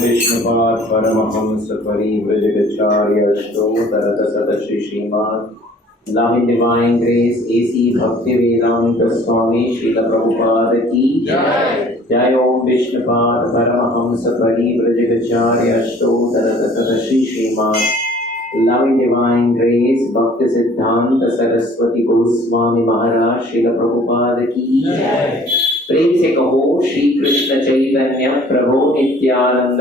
विष्णुपाद परमहंस परिव्रजगचार्य स्तोत्ररत सत श्री श्रीमान loving divine grace AC भक्ति वेदांत स्वामी श्रील प्रभुपाद की जय। जय ओम विष्णुपाद परमहंस परिव्रजगचार्य स्तोत्ररत सत श्री श्रीमान लविंग डिवाइन ग्रेस भक्ति सिद्धांत सरस्वती गोस्वामी महाराज श्रील प्रभुपाद की जय। प्रेम से कहो श्री कृष्ण चैतन्य प्रभु नित्यानंद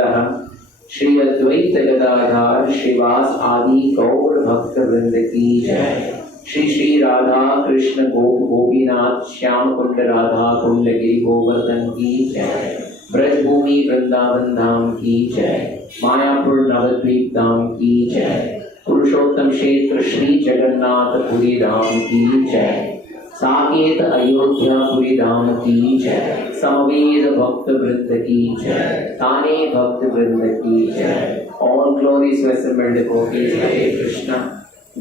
श्री अद्वैत गदाधर श्रीवास आदि गौर भक्त वृंद की जय। श्री श्री राधा कृष्ण गोपीनाथ श्याम कुंड राधा कुंड गिरि गोवर्धन की जय। ब्रजभूमि वृंदावन धाम की जय। मायापुर नवद्वीप धाम की जय। पुरुषोत्तम क्षेत्र श्री जगन्नाथ पुरी धाम की जय। साकेत अयोध्या पुरी धाम की जय। समवेद भक्त वृंद की जय। ताने भक्त वृंद की जय। All glories to assembled devotees, Hare Krishna.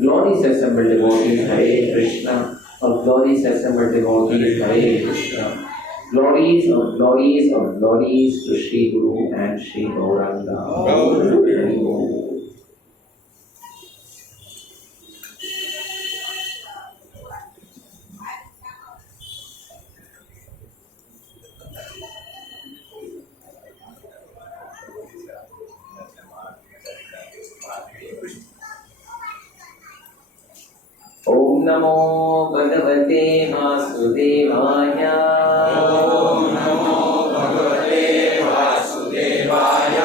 Glories to assembled devotees, Hare Krishna. All glories to assembled devotees, Hare Krishna. Glories of glories of glories to Shri Guru and Shri Gauranga. Hare Krishna. ओम नमो भगवते वासुदेवाय। ओम नमो भगवते वासुदेवाय।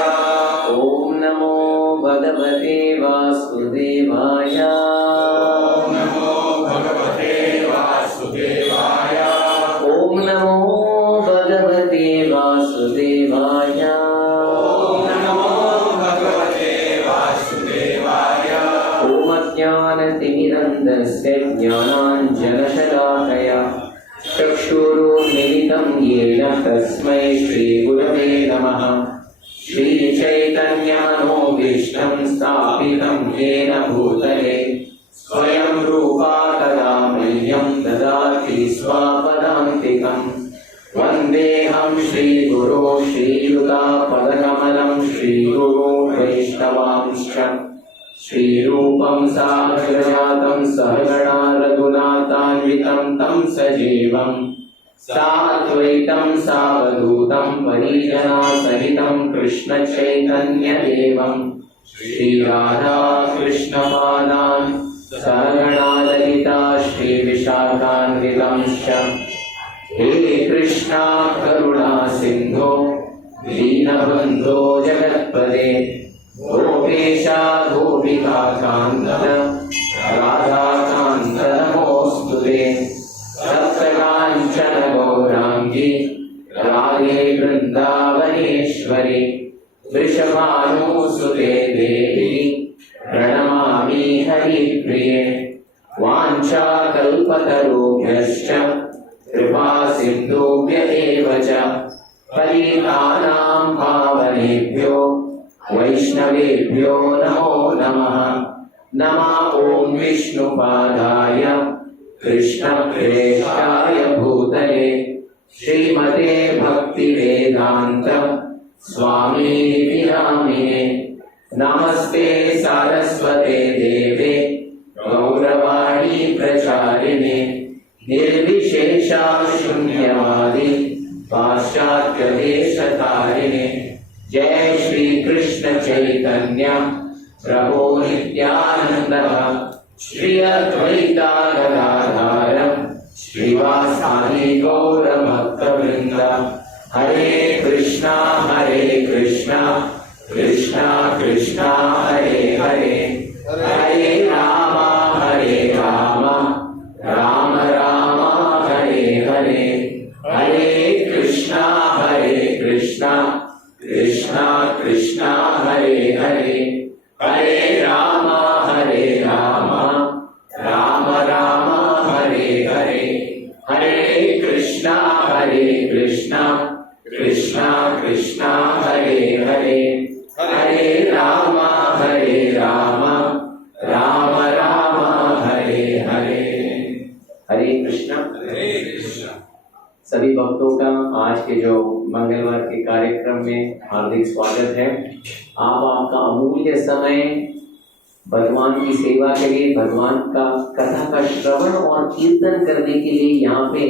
ओम नमो भगवते वासुदेवाय। ओम नमो भगवते वासुदेवाय। ओम नमो भगवते वासुदेवाय। ओम नमो भगवते वासुदेवाय। ओम अज्ञानतिमिरन्धस्य ज्ञानाञ्जनशलाकया चक्षुरुन्मीलितं येन तस्मै श्रीगुरवे नमः। श्रीचैतन्यमनोभीष्टं स्थापितं येन भूतले स्वयं रूपा तदा मह्यं ददाति स्वापदान्तिकम्। वन्देऽहं श्रीगुरो श्रीयुतापदकमलं श्रीगुरो वैष्णवांश्च श्रीरूपं साग्रजातं सहगणा रघुनाथान्वितं तं सजीवं साद्वैतं सावधूतं परिजनसहितं कृष्णचैतन्यदेवं श्रीराधा कृष्णपादान् सहगणा ललिता श्रीविशाखान्वितंश्च। हे कृष्णा करुणा सिन्धो दीनबन्धो जगत्पते गोपेशा गोपिका कान्त राधाकान्त नमोऽस्तुते। सप्तकाञ्चन गौराङ्गी राधे वृन्दावनेश्वरी वृषभानुसुते देवी प्रणमामि हरिप्रिये। वाञ्छाकल्पतरुभ्यश्च कृपा सिन्धुभ्य एव च पतितानां पावनेभ्यो वैष्णवेभ्यो नमो नमः। नमः ओम विष्णुपादाय कृष्णप्रेष्ठाय भूतले श्रीमते भक्तिवेदान्त स्वामिनिति नामिने। नमस्ते सारस्वते देवे गौरवाणी प्रचारिणे निर्विशेषा शून्यवादी पाश्चात्य देशतारिणे जय श्री कृष्ण चैतन्य प्रभो नित्यानंद श्री अद्वैता गदाधर श्रीवासादि गौर भक्तवृंद हरे कृष्णा कृष्णा कृष्णा हरे हरे हरे राम राम राम हरे हरे हरे कृष्णा कृष्णा कृष्णा हरे हरे हरे राम राम राम हरे हरे हरे कृष्णा कृष्णा कृष्णा हरे हरे हरे राम राम राम हरे हरे हरे कृष्णा। सभी भक्तों का आज के जो मंगलवार के कार्यक्रम में हार्दिक स्वागत है। आप आपका अमूल्य समय भगवान की सेवा के लिए, भगवान का कथा का श्रवण और कीर्तन करने के लिए यहाँ पे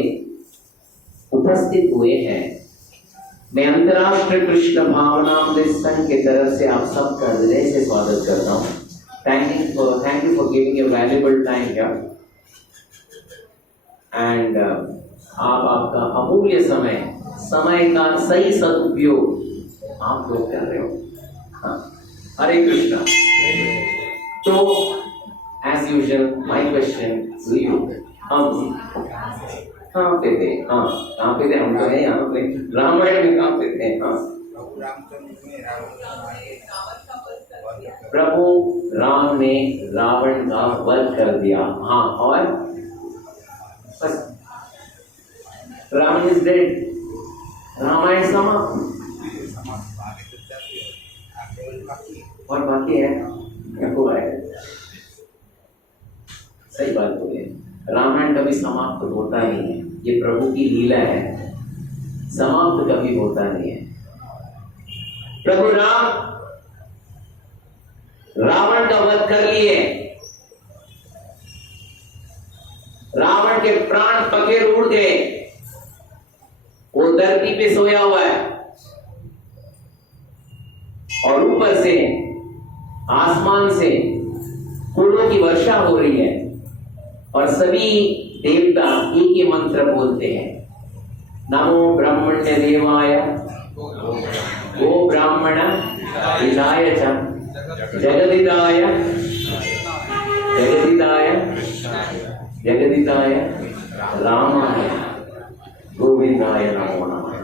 उपस्थित हुए हैं। मैं अंतर्राष्ट्रीय कृष्ण भावनामृत संघ की तरफ से आप सबका हृदय से स्वागत करता हूँ। Thank you for giving your valuable time here and आप आपका अमूल्य समय का सही सदुपयोग आप लोग कर रहे हो। हाँ, हरे कृष्णा। तो as usual my question to you, हम कहाँ पे थे? हाँ, कहाँ पे थे? हम तो है यहाँ पे रामायण में। कहाँ पे थे? हाँ, प्रभु राम ने रावण का वध कर दिया। हाँ, और बस रावण इज डेड, रामायण समाप्त। और बाकी है क्या है? सही बात बोले, रामायण कभी समाप्त होता नहीं है। ये प्रभु की लीला है, समाप्त कभी होता नहीं है। प्रभु राम रावण का वध कर लिए, रावण के प्राण पखेरु उड़ गए। वो धरती पे सोया हुआ है और ऊपर से आसमान से फूलों की वर्षा हो रही है और सभी देवता एक ही मंत्र बोलते हैं, नमो ब्रह्मण्य देवाय गो ब्राह्मण हिताय च जगदिताय रामाय गोविंदाय नमो नमः।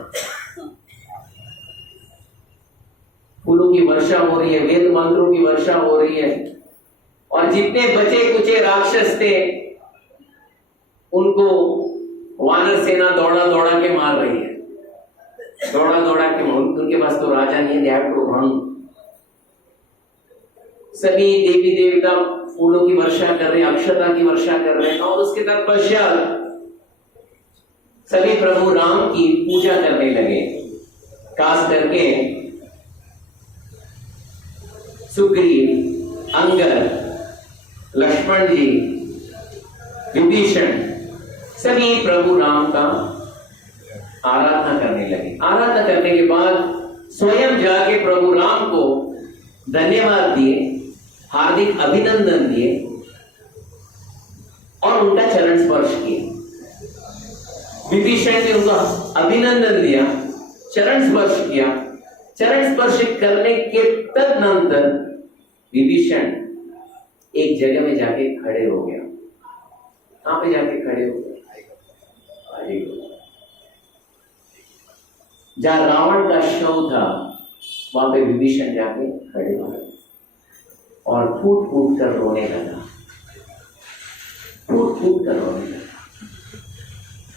फूलों की वर्षा हो रही है, वेद मंत्रों की वर्षा हो रही है और जितने बचे कुचे राक्षस थे उनको वानर सेना दौड़ा दौड़ा के मार रही है, दौड़ा दौड़ा के। उनके पास तो राजा नहीं है, they have to run। सभी देवी देवता फूलों की वर्षा कर रहे हैं, अक्षता की वर्षा कर रहे हैं और उसके तत्पश्चात सभी प्रभु राम की पूजा करने लगे। खास करके सुग्रीव, अंगद, लक्ष्मण जी, विभीषण सभी प्रभु राम का आराधना करने लगे। आराधना करने के बाद स्वयं जाके प्रभु राम को धन्यवाद दिए, हार्दिक अभिनंदन दिए और उनका चरण स्पर्श किया। विभीषण ने उनका अभिनंदन दिया, चरण स्पर्श किया। चरण स्पर्श करने के तदनंतर विभीषण एक जगह में जाके खड़े हो गया। कहां पे जाके खड़े हो गए? जहां रावण का शव था वहां पे विभीषण जाके खड़े हो गए और फूट फूट कर रोने लगा, फूट फूट कर रोने लगा।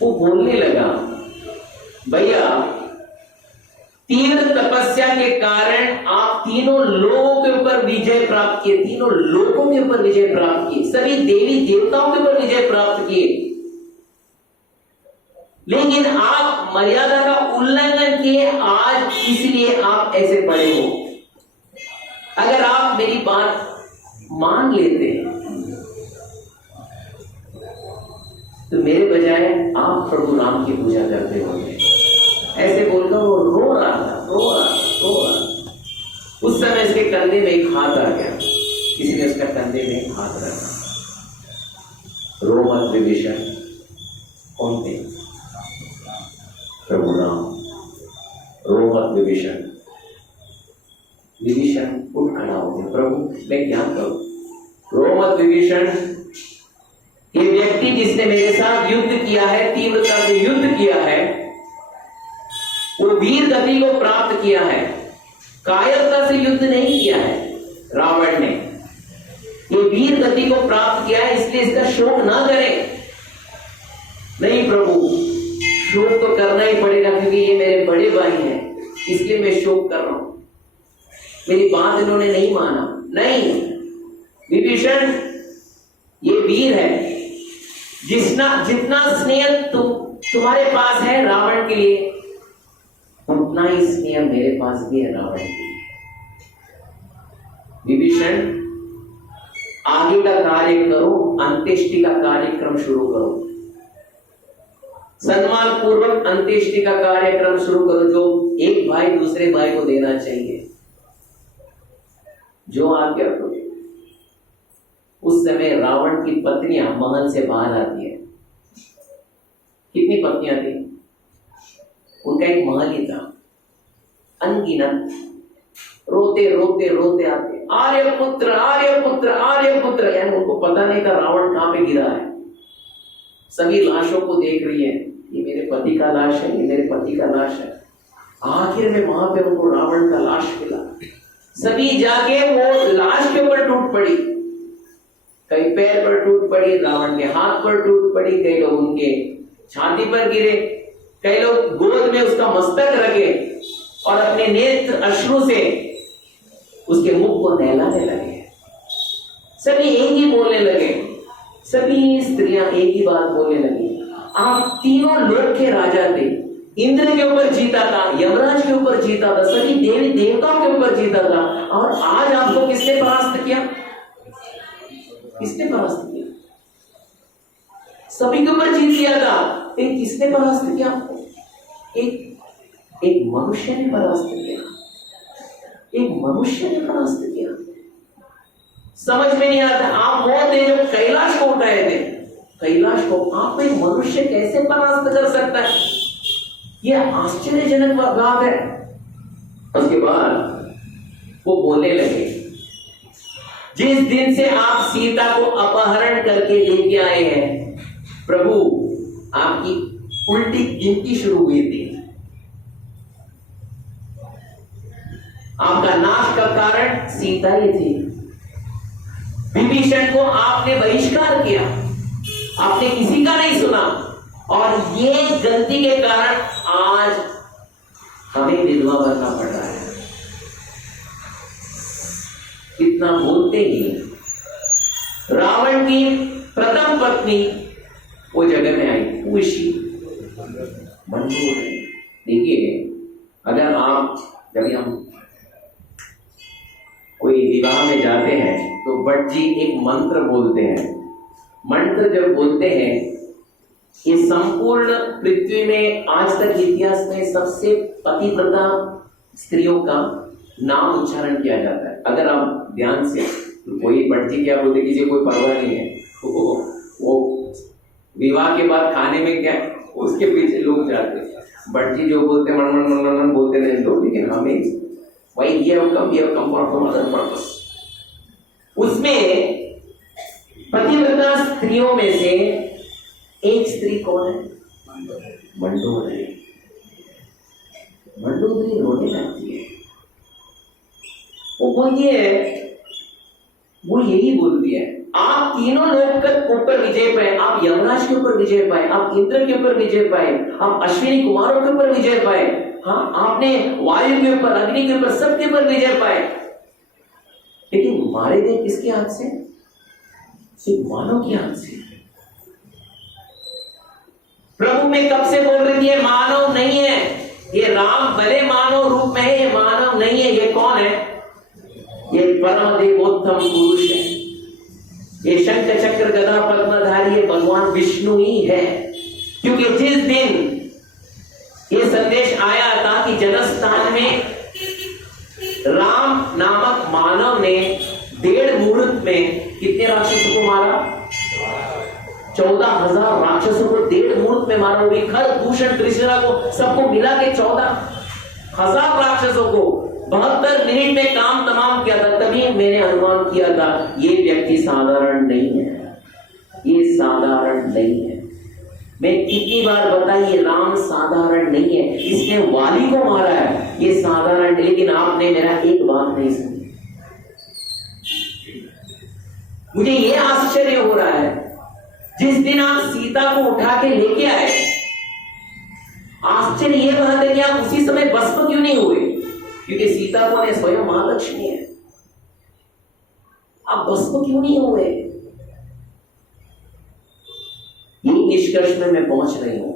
वो बोलने लगा, भैया तीव्र तपस्या के कारण आप तीनों लोगों के ऊपर विजय प्राप्त किए, तीनों लोगों के ऊपर विजय प्राप्त किए, सभी देवी देवताओं के ऊपर विजय प्राप्त किए, लेकिन आप मर्यादा का उल्लंघन किए आज, इसलिए आप ऐसे पड़े हो। अगर आप मेरी बात मान लेते तो मेरे बजाय आप प्रभु राम की पूजा करते होंगे। ऐसे बोलकर वो रो रहा था। उस समय इसके कंधे में एक हाथ आ गया, किसी ने उसका कंधे में एक हाथ रखा। रो मत विभीषण। कौन थे? प्रभु राम। रो मत विभीषण। विभीषण उठ खड़ा हो गया, प्रभु मैं क्या करूं? रो मत विभीषण। ये व्यक्ति जिसने मेरे साथ युद्ध किया है, तीव्रता से युद्ध किया है, वो वीर गति को प्राप्त किया है, कायरता से युद्ध नहीं किया है रावण ने। ये वीर गति को प्राप्त किया है, इसलिए इसका शोक ना करें। नहीं प्रभु, शोक तो करना ही पड़ेगा क्योंकि ये मेरे बड़े भाई हैं, इसलिए मैं शोक कर रहा हूं। मेरी बात इन्होंने नहीं माना। नहीं विभीषण, ये वीर है। जितना स्नेह तुम्हारे पास है रावण के लिए, उतना ही स्नेह मेरे पास भी है रावण के लिए। विभीषण, आगे का कार्य करो, अंत्येष्टि का कार्यक्रम शुरू करो, सम्मान पूर्वक अंत्येष्टि का कार्यक्रम शुरू करो, जो एक भाई दूसरे भाई को देना चाहिए, जो आज्ञा करो। उस समय रावण की पत्नियां महल से बाहर आती है। कितनी पत्नियां थी? उनका एक महल ही था, अनगिनत। रोते रोते रोते आते, आर्यपुत्र आर्यपुत्र आर्यपुत्र। यानी उनको पता नहीं था रावण कहां पे गिरा है। सभी लाशों को देख रही है, ये मेरे पति का लाश है, ये मेरे पति का लाश है। आखिर में वहां पे उनको रावण का लाश मिला। सभी जाके वो लाश के ऊपर टूट पड़ी, कई पैर पर टूट पड़ी, रावण के हाथ पर टूट पड़ी, कई लोग उनके छाती पर गिरे, कई लोग गोद में उसका मस्तक रखे और अपने नेत्र अश्रु से उसके मुख को नहलाने लगे। सभी एक ही बोलने लगे, सभी स्त्रियां एक ही बात बोलने लगी, आप तीनों लोक के राजा थे। इंद्र के ऊपर जीता था, यमराज के ऊपर जीता था, सभी देवी देवताओं के ऊपर जीता था, और आज आपको किसने परास्त किया? किसने परास्त किया? सभी के ऊपर जीत लिया था, लेकिन किसने परास्त किया आपको? एक मनुष्य ने परास्त किया। एक मनुष्य ने परास्त किया। समझ में नहीं आता। आप वो थे जो कैलाश को उठाए थे, कैलाश को आप एक मनुष्य कैसे परास्त कर सकता है? यह आश्चर्यजनक बात है। उसके बाद वो बोलने लगे, जिस दिन से आप सीता को अपहरण करके लेके आए हैं प्रभु, आपकी उल्टी गिनती शुरू हुई थी। आपका नाश का कारण सीता ही थी। विभीषण को आपने बहिष्कार किया, आपने किसी का नहीं सुना, और ये गलती के कारण आज हमें विधवा बनना पड़ रहा है। इतना बोलते ही रावण की प्रथम पत्नी वो जगह में आई, उशी मंडूर। देखिए, अगर आप जब हम कोई विवाह में जाते हैं तो भट्ट जी एक मंत्र बोलते हैं। मंत्र जब बोलते हैं, ये संपूर्ण पृथ्वी में आज तक इतिहास में सबसे पतिव्रता स्त्रियों का नाम उच्चारण किया जाता है। अगर आप ध्यान से, कोई भट्ट जी क्या बोलते, किसी कोई परवाह नहीं है, वो विवाह के बाद खाने में क्या उसके पीछे लोग जाते हैं। भट्ट जी जो बोलते मन बोलते नहीं लोग, लेकिन हमें वही ये कम फॉर अदर पर्पस। उसमें पतिव्रता स्त्रियों में से एक स्त्री कौन है? मंडोदरी। मंडोदरी रोने लगती है। वो बोलती है, वो यही बोलती है, आप तीनों लोग के ऊपर विजय पाए, आप यमराज के ऊपर विजय पाए, आप इंद्र के ऊपर विजय पाए, आप अश्विनी कुमारों के ऊपर विजय पाए, हाँ आपने वायु के ऊपर, अग्नि के ऊपर, सबके ऊपर विजय पाए, लेकिन मारे गए किसके हाथ से? सिर्फ मानव के हाथ से। प्रभु मैं कब से बोल रही थी, ये मानव नहीं है, ये राम भले मानव रूप में है, ये मानव नहीं है। ये कौन है? ये परम देवोत्तम पुरुष है, ये शंख चक्र गदा पद्मधारी, ये भगवान विष्णु ही है। क्योंकि जिस दिन ये संदेश संदेश आया था कि जनस्थान में राम नामक मानव ने 1.5 मुहूर्त में कितने राक्षसों को मारा? 14,000 राक्षसों को 1.5 मुहूर्त में मारा। वो खर दूषण त्रिशरा को सबको मिला के 14,000 राक्षसों को 72 मिनट में काम तमाम किया था। तभी मैंने अनुमान किया था ये व्यक्ति साधारण नहीं है, ये साधारण नहीं है। मैं कितनी बार बताइए, राम साधारण नहीं है। इसने वाली को मारा है, ये साधारण नहीं। लेकिन आपने मेरा एक बात नहीं सुनी। मुझे ये आश्चर्य हो रहा है, जिस दिन आप सीता को उठा के लेके आए, आश्चर्य ये बात है कि आप उसी समय भस्म क्यों नहीं हुए? क्योंकि सीता को ने स्वयं महालक्ष्मी है। आप भस्म क्यों नहीं हुए? यही निष्कर्ष में मैं पहुंच रही हूं।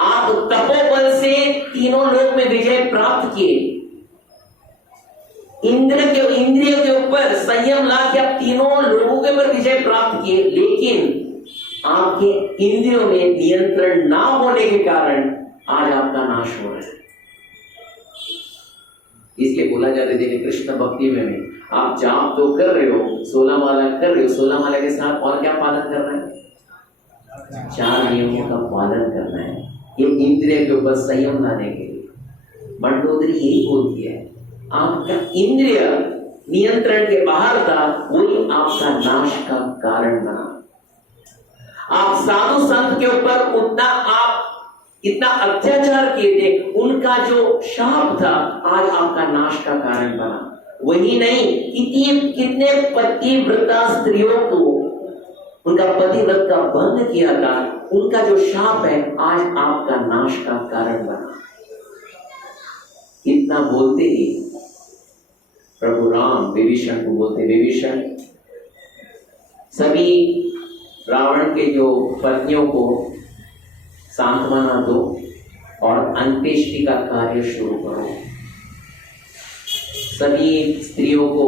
आप तपोबल से तीनों लोक में विजय प्राप्त किए, इंद्रियों के ऊपर संयम ला के आप तीनों लोगों के ऊपर विजय प्राप्त किए, लेकिन आपके इंद्रियों में नियंत्रण ना होने के कारण आज आपका नाश हो रहा है। इसलिए बोला जाता है कृष्ण भक्ति में आप जाप तो कर रहे हो, 16 माला कर रहे हो, 16 माला के साथ और क्या पालन करना है? 4 नियमों का पालन करना है, ये इंद्रिय के ऊपर संयम लाने के लिए। मंडोदरी यही बोलती है, आपका इंद्रिय नियंत्रण के बाहर था, वही आपका नाश का कारण बना। आप साधु संत के ऊपर उतना आप इतना अत्याचार किए थे, उनका जो शाप था आज आपका नाश का कारण बना। वही नहीं, कितने पतिव्रता स्त्रियों को उनका पतिव्रत का बंध किया था, उनका जो शाप है आज आपका नाश का कारण बना। इतना बोलते ही प्रभु राम विभीषण को बोलते, विभीषण सभी रावण के जो पत्नियों को सांत्वना दो और अंत्येष्टि का कार्य शुरू करो। सभी स्त्रियों को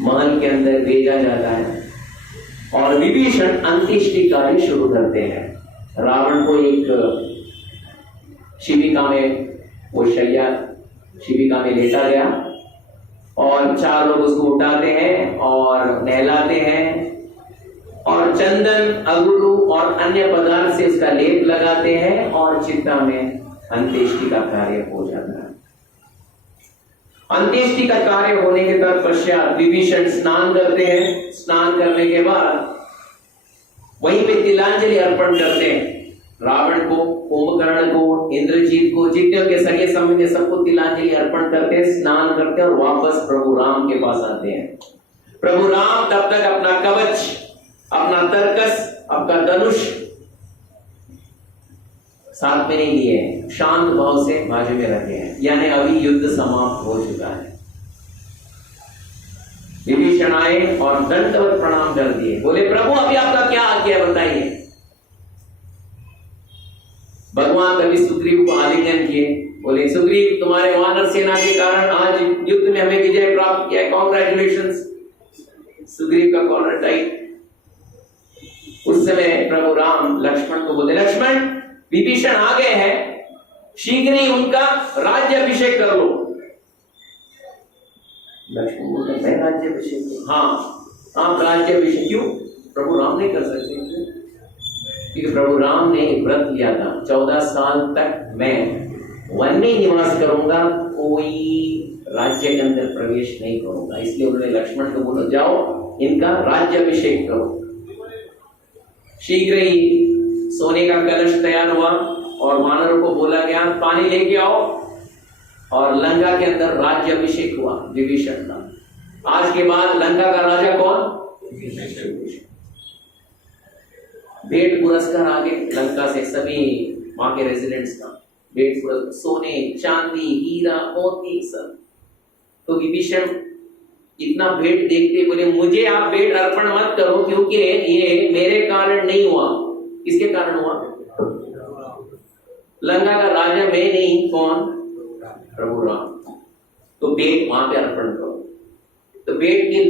महल के अंदर भेजा जाता है और विभीषण अंत्येष्टि कार्य शुरू करते हैं। रावण को एक शिविका में, वो शैया शिविका में लेटा गया और 4 लोग उसको उठाते हैं और नहलाते हैं और चंदन, अगुरु और अन्य पदार्थ से उसका लेप लगाते हैं और चिता में अंत्येष्टि का कार्य हो जाता है। अंत्येष्टि का कार्य होने के तत्पश्चात विभीषण स्नान करते हैं। स्नान करने के बाद वहीं पे तिलांजलि अर्पण करते हैं। रावण को, कुंभकर्ण को, इंद्रजीत को, जितने के सगे संबंधी सबको तिलांजलि अर्पण करते हैं, स्नान करते हैं और वापस प्रभु राम के पास आते हैं। प्रभु राम तब तक अपना कवच, अपना तरकस, अपना धनुष साथ में नहीं लिए, शांत भाव से बाजू में रखे हैं, यानी अभी युद्ध समाप्त हो चुका है। विभीषण आए और दंडवत प्रणाम कर दिए, बोले प्रभु अभी आपका क्या आज्ञा बताइए। भगवान कभी सुग्रीव को आलिंगन किए, बोले सुग्रीव तुम्हारे वानर सेना के कारण आज युद्ध में हमें विजय प्राप्त किया है, कॉन्ग्रेचुलेशंस। सुग्रीव का कॉलर टाइट। उस समय प्रभु राम लक्ष्मण को बोले, लक्ष्मण विभीषण आ गए हैं, शीघ्र ही उनका राज्य अभिषेक कर लो। लक्ष्मण बोले मैं राज्य अभिषेक? हाँ आप राज्य अभिषेक। क्यों? प्रभु राम नहीं कर सकते? क्योंकि प्रभु राम ने व्रत लिया था, 14 साल तक मैं वन में निवास करूंगा, कोई राज्य के अंदर प्रवेश नहीं करूंगा। इसलिए उन्होंने लक्ष्मण को बोला जाओ इनका राज्य अभिषेक करो। शीघ्र ही सोने का कलश तैयार हुआ और वानरों को बोला गया पानी लेके आओ और लंका के अंदर राज्य अभिषेक हुआ विभीषण का। आज के बाद लंका का राजा कौन? विभीषण। भेंट पुरस्कार आगे लंका से सभी वहां के रेजिडेंट्स का भेंट पुरस्कार, सोने, चांदी, हीरा, मोती सब। तो विभीषण इतना भेंट देखते बोले मुझे आप भेंट अर्पण मत करो, क्योंकि ये मेरे कारण नहीं हुआ। किसके कारण हुआ? लंका का राजा मैं नहीं, कौन? प्रभु राम। तो भेंट वहां पे अर्पण करो। तो भेंट की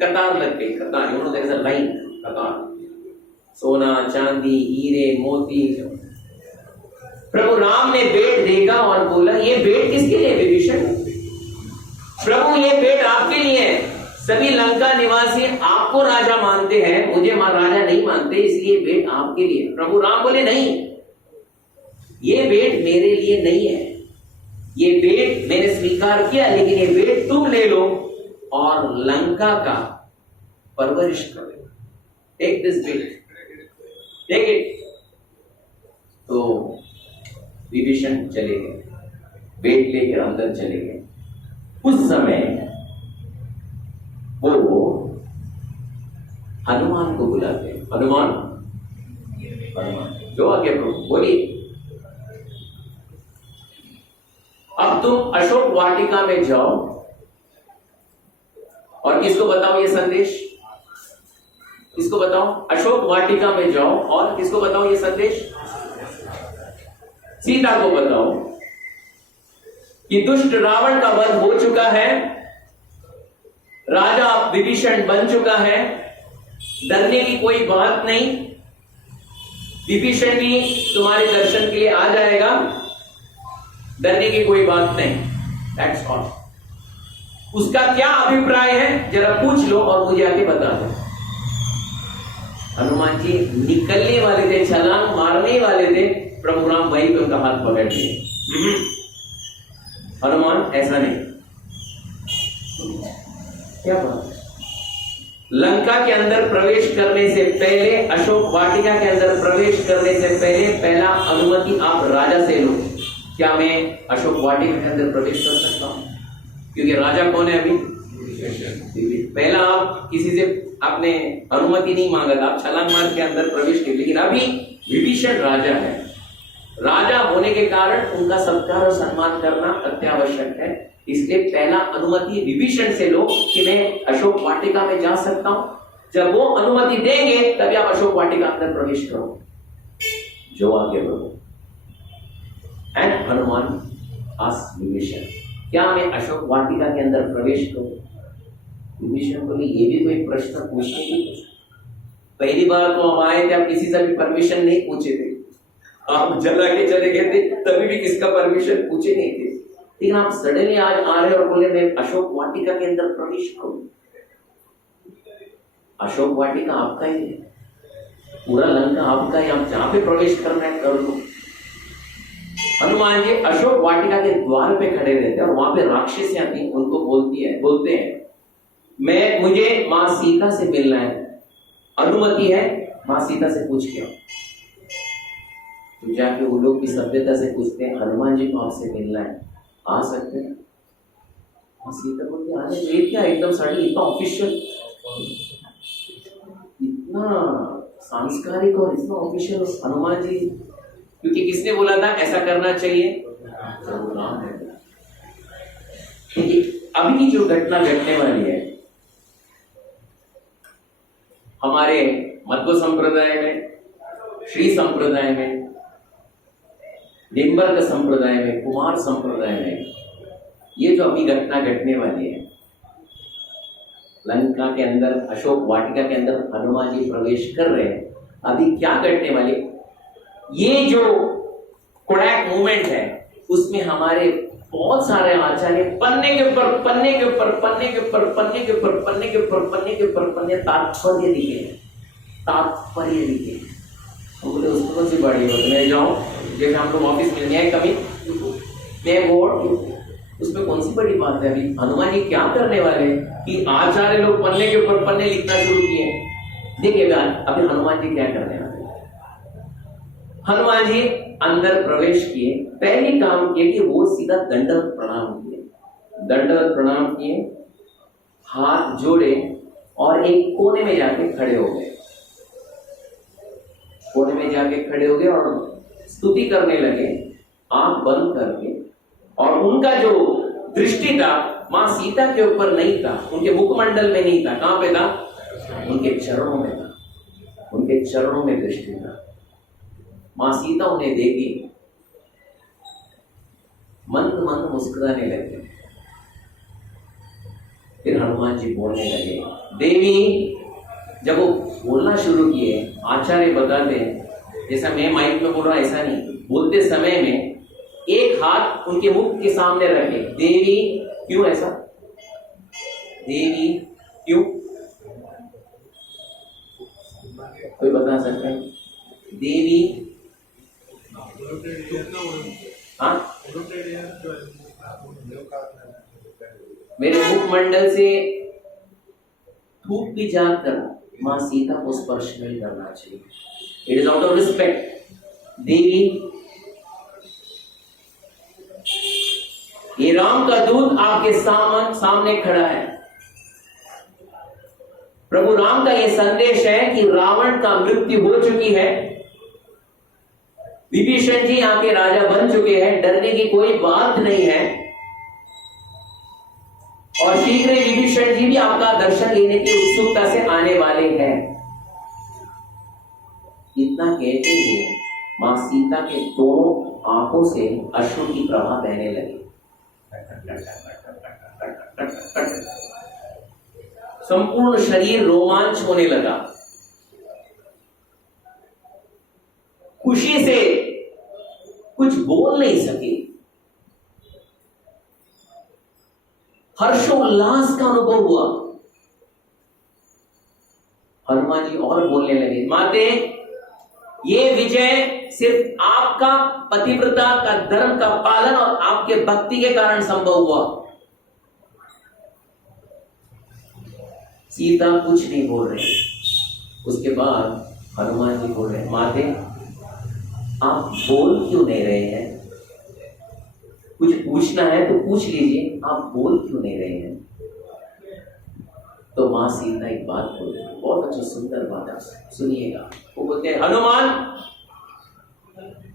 कतार लग गई, कतार, उन्होंने लाइन कतार, सोना, चांदी, हीरे, मोती। प्रभु राम ने बेट देखा और बोला, ये बेट किसके लिए विभीषण? प्रभु ये बेट आपके लिए है। सभी लंका निवासी आपको राजा मानते हैं, मुझे राजा नहीं मानते, इसलिए बेट आपके लिए। प्रभु राम बोले, नहीं, ये बेट मेरे लिए नहीं है, ये बेट मैंने स्वीकार किया, लेकिन ये बेट तुम ले लो और लंका का परवरिश करो। Take this bet, take it. तो विभीषण चले गए, बेट लेकर अंदर चले गए। उस समय वो हनुमान को बुलाते हैं। हनुमान, हनुमान जो आगे प्रभु बोलिए। अब तुम अशोक वाटिका में जाओ और किसको बताओ ये संदेश? किसको बताओ? अशोक वाटिका में जाओ और किसको बताओ ये संदेश? सीता को बताओ कि दुष्ट रावण का वध हो चुका है, राजा विभीषण बन चुका है, डरने की कोई बात नहीं, विभीषण भी तुम्हारे दर्शन के लिए आ जाएगा, डरने की कोई बात नहीं। That's all. उसका क्या अभिप्राय है जरा पूछ लो और मुझे आके बता दो। हनुमान जी निकलने वाले थे, छलांग मारने वाले थे, प्रभु राम वहीं पे उनका हाथ पकड़ लिए। हनुमान ऐसा नहीं। क्या बात? लंका के अंदर प्रवेश करने से पहले, अशोक वाटिका के अंदर प्रवेश करने से पहले पहला अनुमति आप राजा से लो। क्या मैं अशोक वाटिका के अंदर प्रवेश कर सकता हूं? क्योंकि राजा कौन है अभी? पहला आप किसी से आपने अनुमति नहीं मांगा था, आप छलांग मार के अंदर प्रवेश किए, लेकिन अभी विभीषण राजा है। राजा होने के कारण उनका सत्कार और सम्मान करना अत्यावश्यक है, इसलिए पहला अनुमति विभीषण से लो कि मैं अशोक वाटिका में जा सकता हूं। जब वो अनुमति देंगे तभी आप अशोक वाटिका अंदर प्रवेश करो। जो आगे बढ़ो। एंड हनुमान आस्क्ड विभीषण, क्या मैं अशोक वाटिका के अंदर प्रवेश करूं? विभीषण बोले, ये भी कोई प्रश्न पूछने की? पहली बार तो हम आए थे, आप किसी से भी परमिशन नहीं पूछे थे, आप जला के चले गए थे, तभी भी किसका परमिशन पूछे नहीं थे, लेकिन आप सडनली आज आ रहे और बोले मैं अशोक वाटिका के अंदर प्रवेश करूं। अशोक वाटिका आपका ही है, पूरा लंका आपका है, आप जहां पे प्रवेश करना है कर लो। हनुमान जी अशोक वाटिका के द्वार पे खड़े रहते हैं और वहां पे राक्षसियां थी, उनको बोलते हैं मुझे मां सीता से मिलना है, अनुमति है? मां सीता से पूछ के आओ। तो जाके वो लोग भी सभ्यता से पूछते हैं, हनुमान जी को आपसे मिलना है, आ सकते हैं? मां सीता बोलती आने, ये क्या एकदम सडनली इतना ऑफिशियल, इतना सांस्कारिक और इतना ऑफिशियल हनुमान जी? क्योंकि किसने बोला था ऐसा करना चाहिए? राम ने। अभी की जो घटना घटने वाली है हमारे मध्व संप्रदाय में, श्री संप्रदाय में, निम्बर्क संप्रदाय में, कुमार संप्रदाय में, ये जो अभी घटना घटने वाली है, लंका के अंदर अशोक वाटिका के अंदर हनुमान जी प्रवेश कर रहे हैं, अभी क्या घटने वाली, ये जो कोडैक मूवमेंट है उसमें हमारे बहुत सारे आचार्य पन्ने के ऊपर पन्ने के ऊपर पन्ने के ऊपर पन्ने के ऊपर पन्ने के ऊपर पन्ने के ऊपर पन्ने तात्पर्य लिखे, तात्पर्य लिखे। तो बोले उसको कौन सी बड़ी बात, मैं जाऊं जैसे हम लोग ऑफिस में न्याय कमी मैं बोर्ड, उसमें कौन सी बड़ी बात है? अभी हनुमान जी क्या करने वाले कि आचार्य लोग पन्ने के ऊपर पन्ने लिखना शुरू किए। देखिए अभी हनुमान जी क्या करने वाले। हनुमान जी अंदर प्रवेश किए, पहले काम किए कि वो सीधा दंडवत प्रणाम किए, दंडवत प्रणाम किए, हाथ जोड़े और एक कोने में जाके खड़े हो गए, कोने में जाके खड़े हो गए और स्तुति करने लगे आंख बंद करके। और उनका जो दृष्टि था मां सीता के ऊपर नहीं था, उनके मुखमंडल में नहीं था, कहां पे था? उनके चरणों में था, उनके चरणों में दृष्टि था। मां सीता उन्हें देखी, मंद मंद मुस्कुराने लगे। फिर हनुमान जी बोलने लगे। देवी जब वो बोलना शुरू किए, आचार्य बताते जैसा मैं माइक में बोल रहा ऐसा नहीं, बोलते समय में एक हाथ उनके मुख के सामने रखे, देवी। क्यों ऐसा? देवी क्यों? कोई बता सकता है? देवी, हाँ, मेरे मुखमंडल से थूक भी जाकर मां सीता को स्पर्श नहीं करना चाहिए। It is out of respect. देवी, ये राम का दूत आपके सामने खड़ा है। प्रभु राम का यह संदेश है कि रावण का मृत्यु हो चुकी है, विभीषण जी यहाँ के राजा बन चुके हैं, डरने की कोई बात नहीं है, और शीघ्र ही विभीषण जी भी आपका दर्शन लेने की उत्सुकता से आने वाले हैं। इतना कहते ही मां सीता के दोनों आंखों से अश्रु की प्रवाह बहने लगी। संपूर्ण शरीर रोमांच होने लगा। खुशी से कुछ बोल नहीं सके, हर्षोल्लास का अनुभव हुआ। हनुमान जी और बोलने लगे, माते, ये विजय सिर्फ आपका पतिव्रता का धर्म का पालन और आपके भक्ति के कारण संभव हुआ। सीता कुछ नहीं बोल रही। उसके बाद हनुमान जी बोल रहे, माते, आप बोल क्यों नहीं रहे हैं? कुछ पूछना है तो पूछ लीजिए, आप बोल क्यों नहीं रहे हैं? तो मां सीता एक बात बोल रही, बहुत अच्छा सुंदर बात है, सुनिएगा। वो बोलते हैं, हनुमान,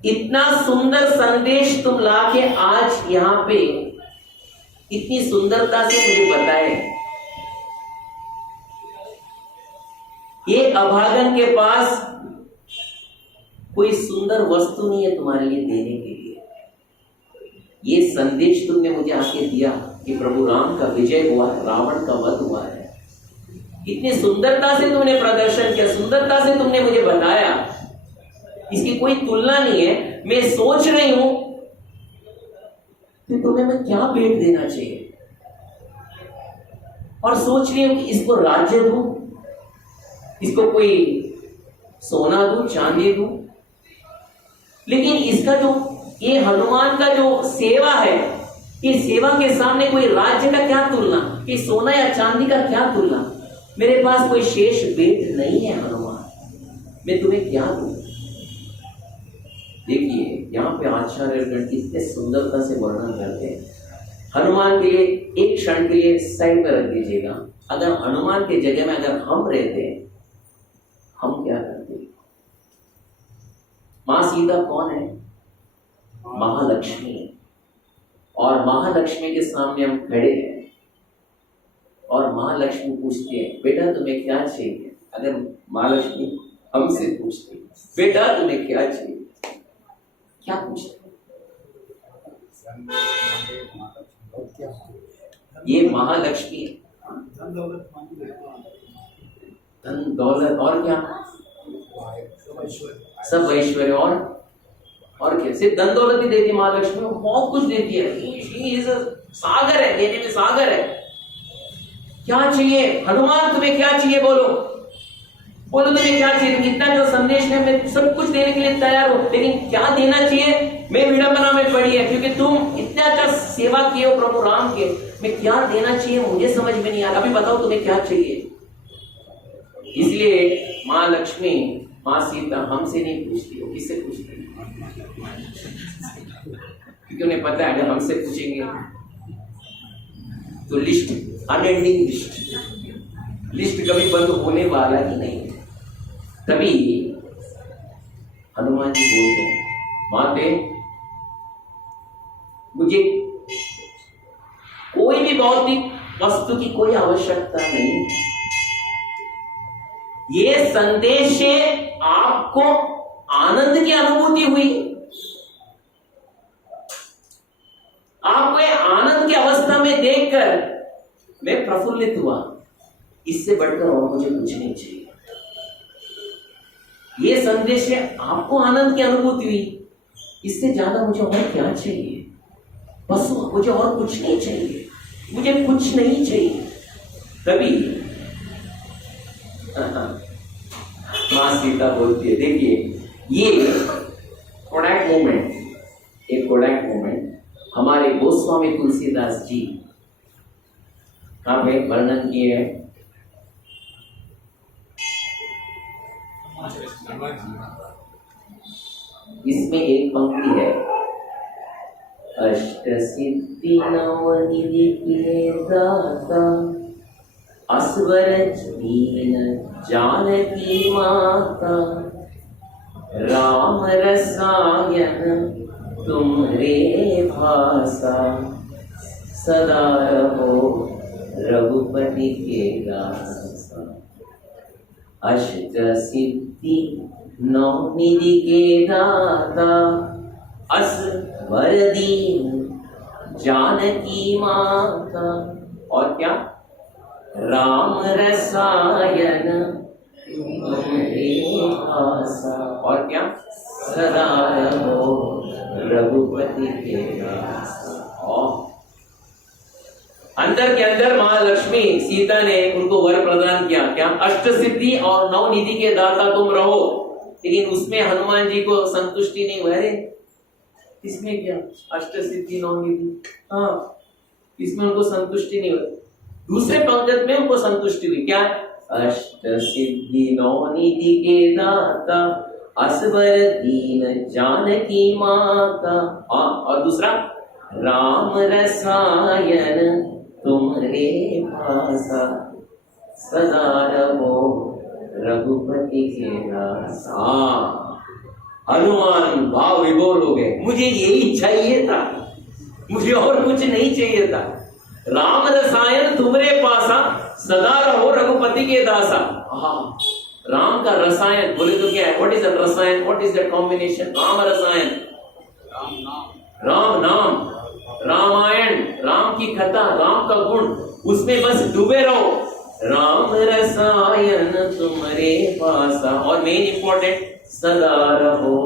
इतना सुंदर संदेश तुम लाके आज यहां पे इतनी सुंदरता से मुझे बताए, ये अभागन के पास कोई सुंदर वस्तु नहीं है तुम्हारे लिए देने के लिए। ये संदेश तुमने मुझे आके दिया कि प्रभु राम का विजय हुआ, रावण का वध हुआ है। इतनी सुंदरता से तुमने प्रदर्शन किया, सुंदरता से तुमने मुझे बताया, इसकी कोई तुलना नहीं है। मैं सोच रही हूं कि तुम्हें मैं क्या भेंट देना चाहिए, और सोच रही हूं कि इसको राज्य दूं, इसको कोई सोना दूं, चांदी दूं, लेकिन इसका जो ये हनुमान का जो सेवा है, ये सेवा के सामने कोई राज्य का क्या तुलना, कि सोना या चांदी का क्या तुलना। मेरे पास कोई शेष भेंट नहीं है हनुमान, मैं तुम्हें क्या दूं। देखिए यहाँ पे आचार्यगण कितने सुंदरता से वर्णन करते हैं। हनुमान के लिए एक क्षण के लिए साइड पर रख दीजिएगा। अगर हनुमान के जगह में अगर हम रहते, हम क्या करते? मां सीता कौन है? महालक्ष्मी। और महालक्ष्मी के सामने हम खड़े हैं, और महालक्ष्मी पूछती है, बेटा तुम्हें क्या चाहिए? अगर महालक्ष्मी हमसे पूछती, बेटा तुम्हें क्या चाहिए, क्या पूछते? ये महालक्ष्मी धन दौलत और क्या, सब ऐश्वर्य और क्या, सिर्फ धन दौलत ही देती महालक्ष्मी, बहुत कुछ देती है। सागर है, देने में सागर है। क्या चाहिए हनुमान, तुम्हें क्या चाहिए? बोलो बोलो, तुम्हें क्या चाहिए? तुम इतना जो संदेश है, मैं सब कुछ देने के लिए तैयार हूं, लेकिन क्या देना चाहिए मैं विडंबना में पड़ी है, क्योंकि तुम इतना अच्छा सेवा किए हो प्रभु राम के। मैं क्या देना चाहिए मुझे समझ में नहीं आ रहा, अभी बताओ तुम्हें क्या चाहिए। इसलिए मां लक्ष्मी, मां सीता हमसे नहीं पूछती, वो किससे पूछती? क्योंकि उन्हें पता है अगर हमसे पूछेंगे तो लिस्ट, अनएंडिंग लिस्ट कभी बंद होने वाला ही नहीं है। तभी हनुमान जी बोलते हैं, माते, मुझे कोई भी भौतिक वस्तु की कोई आवश्यकता नहीं। ये संदेश से आपको आनंद की अनुभूति हुई, आपको आनंद की अवस्था में देखकर मैं प्रफुल्लित हुआ। इससे बढ़कर और मुझे कुछ नहीं चाहिए। ये संदेश है, आपको आनंद की अनुभूति हुई, इससे ज्यादा मुझे और क्या चाहिए? बस मुझे और कुछ नहीं चाहिए, मुझे कुछ नहीं चाहिए। तभी मां सीता बोलती है, देखिए ये कोडैक मोमेंट, एक कोडैक मोमेंट हमारे गोस्वामी तुलसीदास जी कहां पे वर्णन किए हैं। इसमें एक पंक्ति है, अष्ट सिद्धि नवनिधि के दाता असवर दीन जानकी माता, राम रसायन तुम्हारे भाषा, सदा रहो रघुपति के दासा। अष्ट सिद्धि नवनिधि के दाता असवर दीन जानकी माता, और क्या? राम रसायन तुम्हारे भाषा, और क्या? सदा रहो रघुपति के दासा। और अंदर के अंदर महालक्ष्मी सीता ने उनको वर प्रदान किया, क्या? अष्ट सिद्धि और नौ निधि के दाता तुम रहो। लेकिन उसमें हनुमान जी को संतुष्टि नहीं हुई। इसमें क्या अष्ट सिद्धि नौ निधि, हाँ इसमें उनको संतुष्टि नहीं हुई। दूसरे पंक्ति में उनको संतुष्टि हुई, क्या? अष्ट सिद्धि नौ निधि के दाता असवर दीन जानकी माता, और दूसरा राम रसायन तुम्हारे भाषा, सदा रहो रघुपति के दासा। हनुमान भाव विभोर हो गए, मुझे यही चाहिए था, मुझे और कुछ नहीं चाहिए था। राम रसायन तुम्हारे पासा, सदा रहो रघुपति के दासा। राम का रसायन बोले तो क्या है? व्हाट इज द रसायन? What is the combination? Ram रसायन, राम नाम, रामायण, राम की कथा, राम का गुण, उसमें बस डूबे रहो। राम रसायन तुम्हारे पासा, और मेन इंपॉर्टेंट, सदा रहो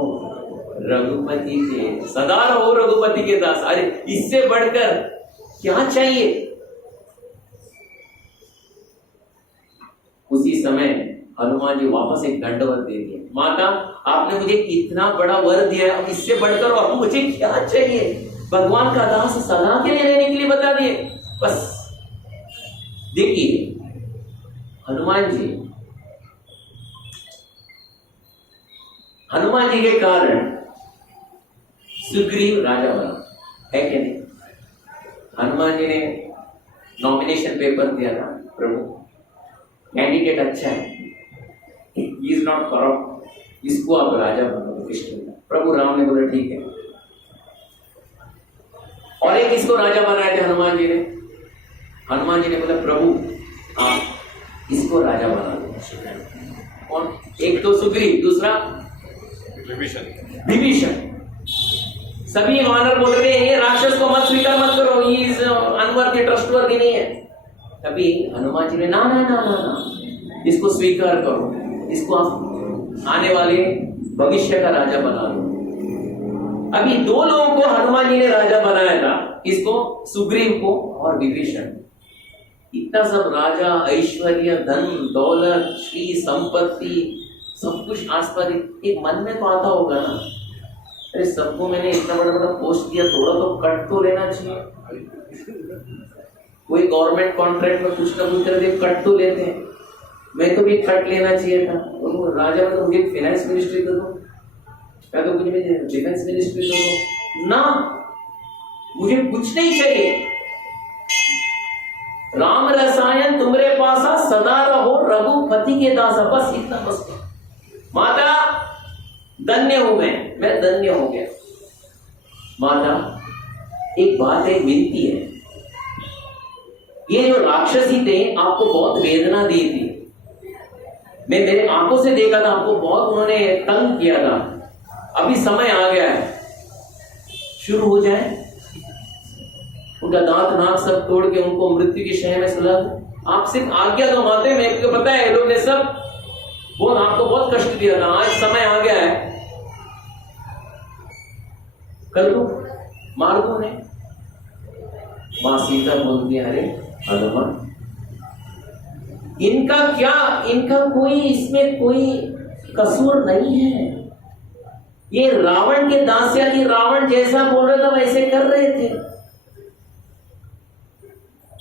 रघुपति के, सदा रहो रघुपति के दास। अरे इससे बढ़कर क्या चाहिए? उसी समय हनुमान जी वापस एक दंडवत दे दिया, माता आपने मुझे इतना बड़ा वर दिया, इससे बढ़कर और मुझे क्या चाहिए? भगवान का दास सदा के लिए रहने के लिए बता दिए। बस देखिए हनुमान जी के कारण सुग्रीव राजा बना है क्या नहीं? हनुमान जी ने नॉमिनेशन पेपर दिया था, प्रभु कैंडिडेट अच्छा है, ही इज नॉट करप्ट, इसको आप राजा बनाओ कृष्ण का। प्रभु राम ने बोला ठीक है, और एक इसको राजा बनाए थे हनुमान जी ने। हनुमान जी ने बोला प्रभु आप इसको राजा बना दो। कौन? एक तो सुग्रीव, दूसरा विभीषण। सभी वानर बोल रहे हैं ये राक्षस को मत स्वीकार मत करो, ही इज अनवर्दी, ट्रस्टवर्दी नहीं है। तभी हनुमान जी ने ना ना ना ना ना, इसको स्वीकार करो, इसको आप आने वाले भविष्य का राजा बना लो। अभी दो लोगों को हनुमान जी ने राजा बनाया था, इसको सुग्रीव को और विभीषण। इतना सब राजा, ऐश्वर्य, धन दौलत, श्री संपत्ति, सब कुछ आसपास, एक मन में तो आता होगा ना, अरे सबको मैंने इतना बड़ा बड़ा पोस्ट दिया, थोड़ा तो कट तो लेना चाहिए। कोई गवर्नमेंट कॉन्ट्रैक्ट में कुछ ना कुछ करके कट तो लेते हैं, मैं तो भी कट लेना चाहिए था। तो राजा में तो मुझे फाइनेंस मिनिस्ट्री दे दो, मैं तो कुछ भी डिफेंस मिनिस्ट्री दे दो ना, मुझे कुछ नहीं चाहिए। राम रसायन तुम्हारे पासा, सदा रहो रघुपति के दासा, बस इतना बस। माता धन्य हूं मैं धन्य हो गया। माता एक बात है, विनती है, ये जो राक्षसी थे आपको बहुत वेदना दी थी, मैं मेरे आंखों से देखा था, आपको बहुत उन्होंने तंग किया था। अभी समय आ गया है, शुरू हो जाए, उनका दांत नाक सब तोड़ के उनको मृत्यु की शय में सुला दो। आप सिर्फ आज्ञा दो माते, मेरे को पता है लोग ने सब बोल आपको बहुत कष्ट दिया था, आज समय आ गया है, कर दो, मार दो उन्हें। मां सीता बोलती है, अरे हनुमान, इनका क्या, इनका कोई इसमें कोई कसूर नहीं है। ये रावण के दासियाली, रावण जैसा बोल रहा था वैसे कर रहे थे,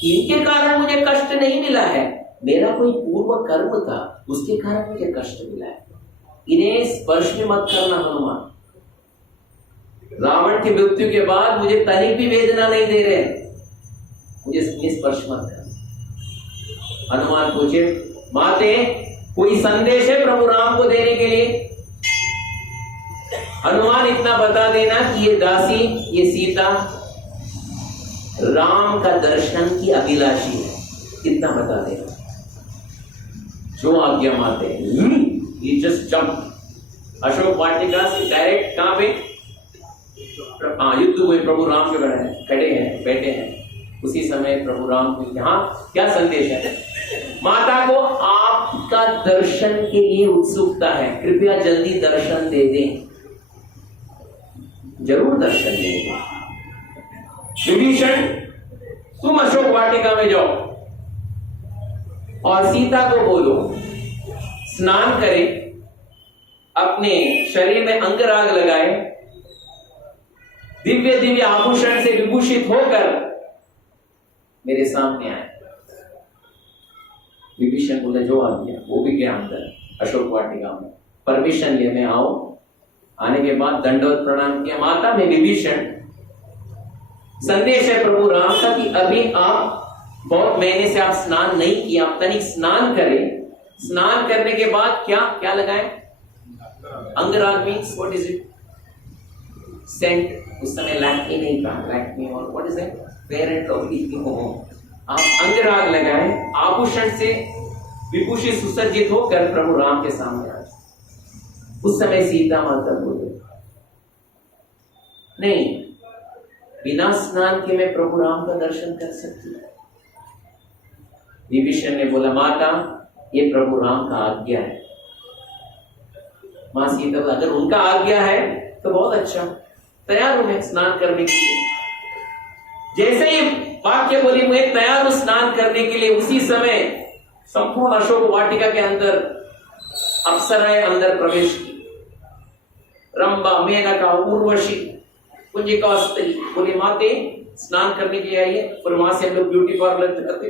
इनके कारण मुझे कष्ट नहीं मिला है। मेरा कोई पूर्व कर्म था, उसके कारण मुझे कष्ट मिला है। इन्हें स्पर्श भी मत करना हनुमान। रावण की मृत्यु के बाद मुझे तनिक भी वेदना नहीं दे रहे, मुझे स्पर्श मत करना। हनुमान पूछे, माते कोई संदेश है प्रभु राम को देने के लिए? हनुमान इतना बता देना कि ये दासी, ये सीता राम का दर्शन की अभिलाषी है, इतना बता देना। जो आज्ञा माते, ये जस्ट जंप अशोक वाटिका से डायरेक्ट कहां पे? युद्ध हुए, प्रभु राम के खड़े हैं, बैठे हैं। उसी समय प्रभु राम को यहाँ क्या संदेश है? माता को आपका दर्शन के लिए उत्सुकता है, कृपया जल्दी दर्शन दे दें। जरूर दर्शन देंगे। विभीषण, तुम अशोक वाटिका में जाओ और सीता को बोलो स्नान करे, अपने शरीर में अंगराग लगाए, दिव्य दिव्य आभूषण से विभूषित होकर मेरे सामने आए। विभीषण बोले जो आ गया। वो भी गया अंदर अशोक वाटिका में, परमिशन लिए मैं आओ। आने के बाद दंडवत प्रणाम किया। माता में विभीषण, संदेश है प्रभु राम का कि अभी आप बहुत महीने से आप स्नान नहीं किया, आप तनिक स्नान करें। स्नान करने के बाद क्या क्या लगाएं? अंगराग means what is it? Scent. उस समय लैक्मी नहीं था, लैक्मी और what is it? Fair and lovely. आप अंगराग लगाएं, आभूषण से विभूषित सुसज्जित होकर प्रभु राम के सामने आए। उस समय सीता माता बोले, नहीं, बिना स्नान के मैं प्रभु राम का दर्शन कर सकती हूं। विभीषण ने बोला, माता ये प्रभु राम का आज्ञा है। मां सीता, अगर उनका आज्ञा है तो बहुत अच्छा, तैयार हूं मैं स्नान करने के लिए। जैसे ही वाक्य बोली मैं तैयार हूं स्नान करने के लिए, उसी समय संपूर्ण अशोक वाटिका के अंदर अप्सराएं अंदर प्रवेश की। रंभा, मेनका, उर्वशी, कुंजिका, स्त्री बोले माते स्नान करने के लिए आइए। फिर वहां से हम लोग ब्यूटी पार्लर जाते,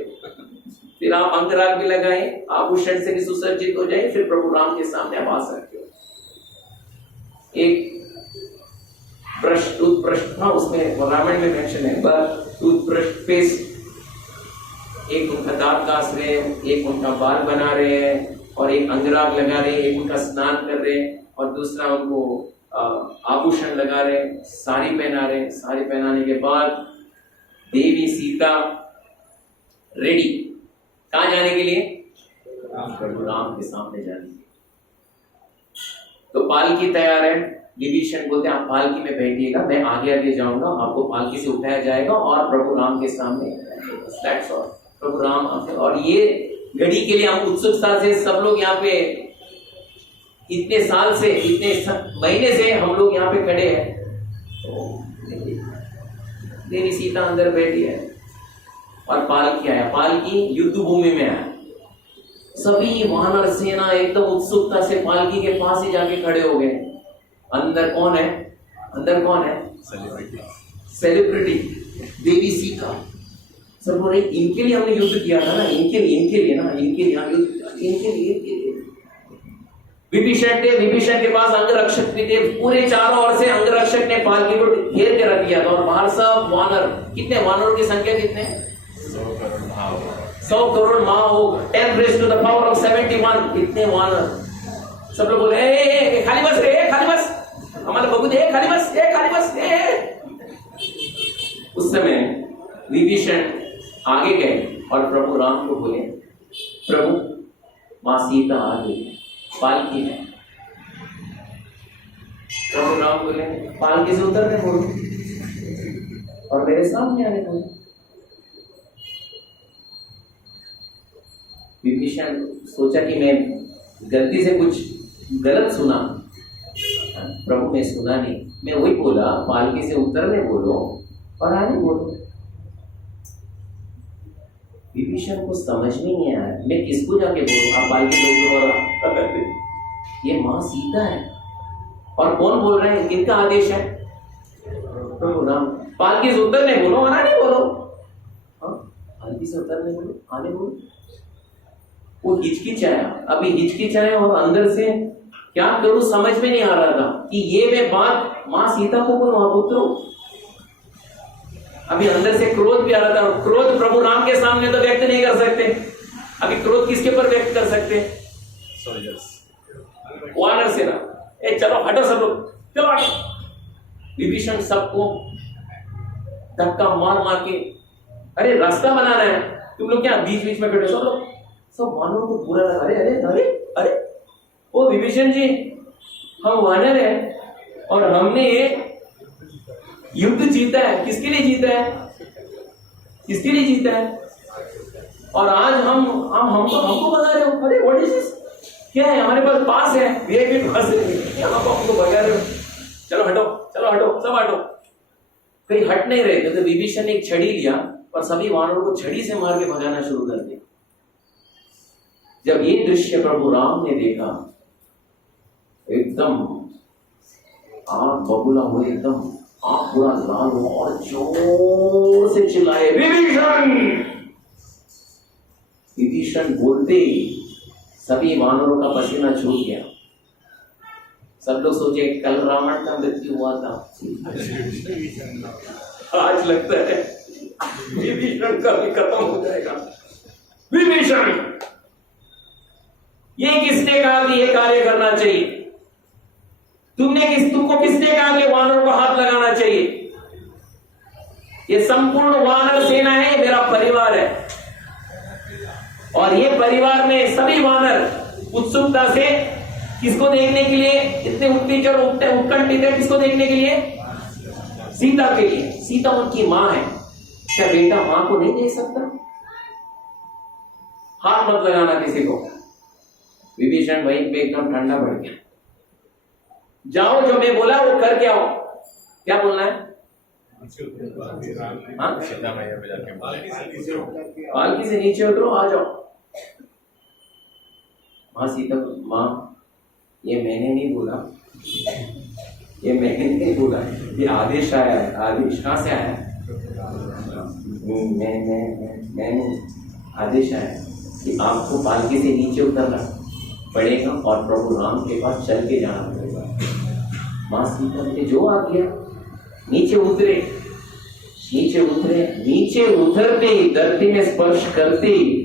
फिर आप अंतराग भी लगाए, आभूषण से भी सुसज्जित हो जाए, फिर प्रभु राम के सामने आप आ सकते हो। एक ब्रश, टूथब्रश था उसमें, रामायण में मेंशन है, टूथब्रश, पेस्ट, एक उनका दांत घास रहे हैं, एक उनका बाल बना रहे हैं, और एक अंगराग लगा रहे हैं, एक उनका स्नान कर रहे हैं, और दूसरा उनको आभूषण लगा रहे हैं, साड़ी पहना रहे हैं। साड़ी पहनाने के बाद देवी सीता रेडी, कहां जाने के लिए? प्रभु राम के सामने जाने के लिए। तो पालकी तैयार है। विभीषण बोलते हैं आप पालकी में बैठिएगा, मैं आगे आगे जाऊंगा, आपको पालकी से उठाया जाएगा और प्रभु राम के सामने। That's all. प्रभु राम। और ये घड़ी के लिए हम उत्सुकता से सब लोग यहाँ पे इतने साल से, इतने महीने से हम लोग यहाँ पे खड़े हैं। देवी सीता अंदर बैठी है और पालकी आया। पालकी युद्ध भूमि में आया। सभी वानर सेना एकदम उत्सुकता से पालकी के पास ही जाके खड़े हो गए। अंदर कौन है? अंदर कौन है? सेलिब्रिटी देवी सीता। सब बोले इनके लिए हमने युद्ध किया था ना, इनके लिए ना, इनके लिए इनके लिए। विभीषण थे, विभीषण के पास अंगरक्षक भी थे। पूरे चारों ओर से अंगरक्षक ने पालकी को घेर के रख दिया था, और बाहर सब वानर। कितने वानरों की संख्या? कितने? 100 करोड़ माओ, 10 raised to the power of 71। इतने वानर। सब लोग बोले ए खाली बस रे, खाली बस, हमारा बबू दे, खाली बस, खाली बस। उस समय विभीषण आगे गए और प्रभु राम को बोले, प्रभु मां सीता आ गई पालकी में। प्रभु राम बोले पालकी से उतरने बोलो और मेरे सामने आने बोलो। विभीषण सोचा कि मैं गलती से कुछ गलत सुना, प्रभु ने सुना नहीं, मैं वही बोला पालकी से उतरने बोलो और आने बोलो। विभीषण को समझ में नहीं आया, मैं किसको जाके बोलूं, आप पालकी बोलो, ये माँ सीता है। और कौन बोल रहे हैं, किनका आदेश है? प्रभु राम। पालकी से उतरने बोलो और आने बोलो। हाँ, पालकी से उतरने बोलो, आने बोलो। वो हिचकिचाया, अभी हिचकिचाया और अंदर से क्या करूं समझ में नहीं आ रहा था कि ये मैं बात माँ सीता को बोलूं, पुत्रो। अभी अंदर से क्रोध भी आ रहा था। क्रोध प्रभु राम के सामने तो व्यक्त नहीं कर सकते। अभी क्रोध किसके पर व्यक्त कर सकते? सोल्जर्स, वानर सेना। ए चलो हटो सब लोग, चलो हटो। विभीषण सबको धक्का मार मार के, अरे रास्ता बनाना है, तुम लोग क्या बीच बीच में खड़े? सब लोग, सब वानरों को बुरा लगा। अरे अरे अरे अरे ओ विभीषण जी, हम वानर हैं और हमने युद्ध जीता है। किसके लिए जीता है? किसके लिए जीता है? और आज हमको बता रहे हो? अरे व्हाट इज दिस? क्या है? हमारे पास है, वीआईपी पास है, हमको बता रहे हो? चलो हटो, चलो हटो, सब हटो। कहीं हट नहीं रहे थे तो विभीषण ने एक छड़ी लिया और सभी वानरों को छड़ी से मार के भगाना शुरू कर दिया। जब ये दृश्य प्रभु राम ने देखा, एकदम आंख बबूला हुए, एकदम आंख पूरा लाल हुआ और जोर से चिल्लाए, विभीषण! विभीषण बोलते ही सभी वानरों का पसीना छूट गया। सब लोग सोचे कल रावण का मृत्यु हुआ था, आज लगता है विभीषण का भी खत्म हो जाएगा। विभीषण, ये किसने कहा कि ये कार्य करना चाहिए? तुमको किसने कहा कि वानरों को हाथ लगाना चाहिए? ये संपूर्ण वानर सेना है, मेरा परिवार है। और ये परिवार में सभी वानर उत्सुकता से किसको देखने के लिए इतने उत्कंठित है? किसको देखने के लिए? सीता के लिए। सीता उनकी मां है। क्या बेटा मां को नहीं देख सकता? हाथ मत लगाना किसी को। विभीषण वहीं पे एकदम ठंडा पड़ गया। जाओ, जो मैं बोला वो करके आओ। क्या बोलना है? पालकी से नीचे उतरो, आ जाओ। माँ सीता, माँ ये मैंने नहीं बोला, ये मैंने नहीं बोला, ये आदेश आया है। आदेश कहाँ से आया है? मैंने आदेश आया कि आपको पालकी से नीचे उतरना पड़ेगा और प्रभु राम के पास चल के जाना पड़ेगा। माँ सीता ने जो आ गया, नीचे उतरे। नीचे उतरते ही, धरती में स्पर्श करते ही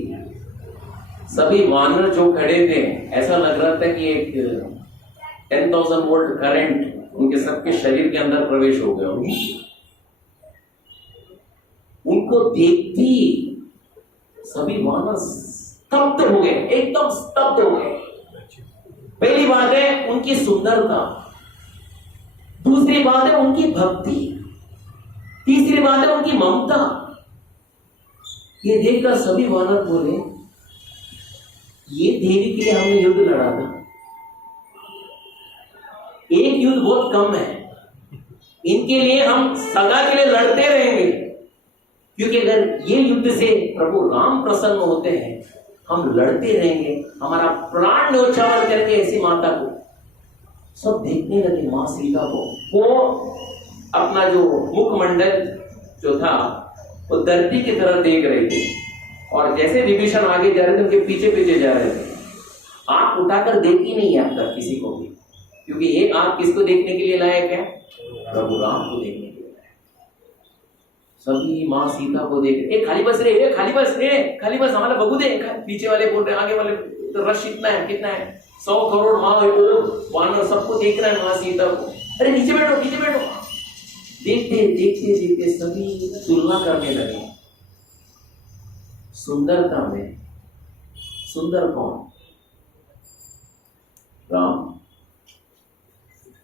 सभी वानर जो खड़े थे, ऐसा लग रहा था कि एक 10,000 वोल्ट करंट उनके सबके शरीर के अंदर प्रवेश हो गया। उनको देखती सभी वानर स्तब्ध हो गए, एकदम स्तब्ध हो गए। पहली बात है उनकी सुंदरता, दूसरी बात है उनकी भक्ति, तीसरी बात है उनकी ममता। ये देखकर सभी वानर बोले, ये देवी के लिए हमने युद्ध लड़ा था, एक युद्ध बहुत कम है, इनके लिए हम सदा के लिए लड़ते रहेंगे। क्योंकि अगर ये युद्ध से प्रभु राम प्रसन्न होते हैं, हम लड़ते रहेंगे, हमारा प्राण न्योछावर करके ऐसी माता को। सब देखने लगे मां सीता को। वो अपना जो मुखमंडल जो था वो धरती की तरफ देख रहे थे और जैसे विभीषण आगे जा रहे थे उनके पीछे पीछे जा रहे थे। आंख उठाकर देखी नहीं है अब तक किसी को भी, क्योंकि ये आंख किसको देखने के लिए लायक है? प्रभु राम को देखने के लिए लायक। सभी माँ सीता को देख रहे, खाली बस रे, खाली बस हमारा बबू दे। पीछे वाले बोल रहे, आगे वाले तो रश इतना है, कितना है, 100 करोड़ माँ वानर सबको देख रहा है माँ सीता को। अरे नीचे बैठो, नीचे बैठो। देखते देखते देखते सभी तुलना करने लगे सुंदरता में। सुंदर कौन? राम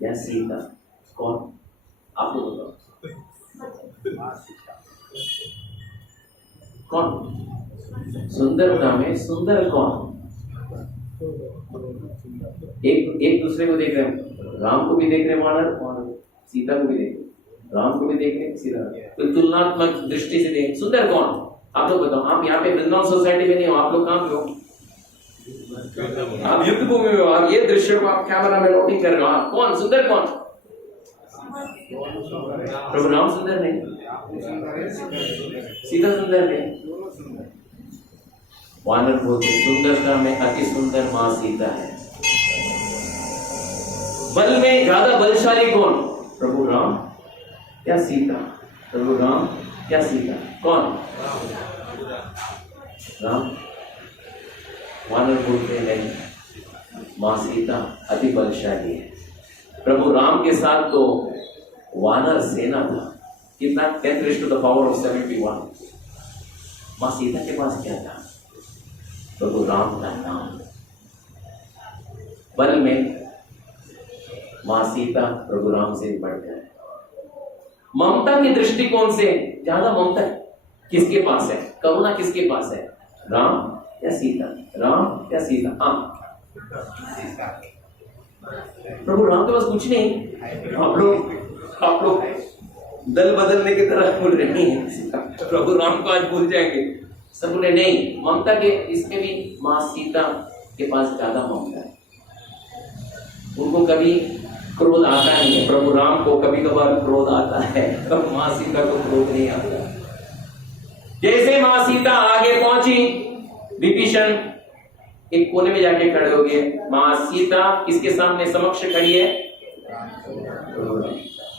या सीता? कौन? आपको बताओ कौन? सुंदरता में सुंदर कौन? एक दूसरे को देख रहे हैं, राम को भी देख रहे हैं वानर और सीता को भी देख रहे हैं, राम को भी देख रहे हैं सीता। तो तुलनात्मक दृष्टि से देख, सुंदर कौन? आप लोग बताओ। आप यहाँ पे वृंदावन सोसाइटी में नहीं हो, आप लोग कहाँ पे हो? आप युद्ध भूमि में हो। आप ये दृश्य को आप कैमरा में नोटिंग कर रहे हो। आप कौन सुंदर? कौन? प्रभु राम सुंदर नहीं, सीता सुंदर नहीं। वानर बोलते सुंदरता में अति सुंदर मां सीता है। बल में ज्यादा बलशाली कौन? प्रभु राम या सीता? प्रभु राम या सीता? कौन? राम। वानर बोलते नहीं, मां सीता अति बलशाली है। प्रभु राम के साथ तो वानर सेना था। कितना? 10⁻�71। मां सीता के पास क्या था? प्रभु राम का नाम। बल में मां सीता प्रभु राम से बढ़कर है। ममता के दृष्टिकोण से ज्यादा ममता किसके पास है? करुणा किसके पास है? राम या सीता? राम या सीता? हाँ, प्रभु राम के पास कुछ नहीं। आप लोग दल बदलने की तरह बोल रहे हैं, प्रभु राम को आज भूल जाएंगे। सब बोले नहीं, ममता के इसमें भी मां सीता के पास ज्यादा ममता है। उनको कभी क्रोध आता नहीं है। प्रभु राम को कभी कभार क्रोध आता है, पर मां सीता को क्रोध नहीं आता। जैसे मां सीता आगे पहुंची, विभीषण एक कोने में जाके खड़े हो गए। मां सीता किसके सामने समक्ष खड़ी है?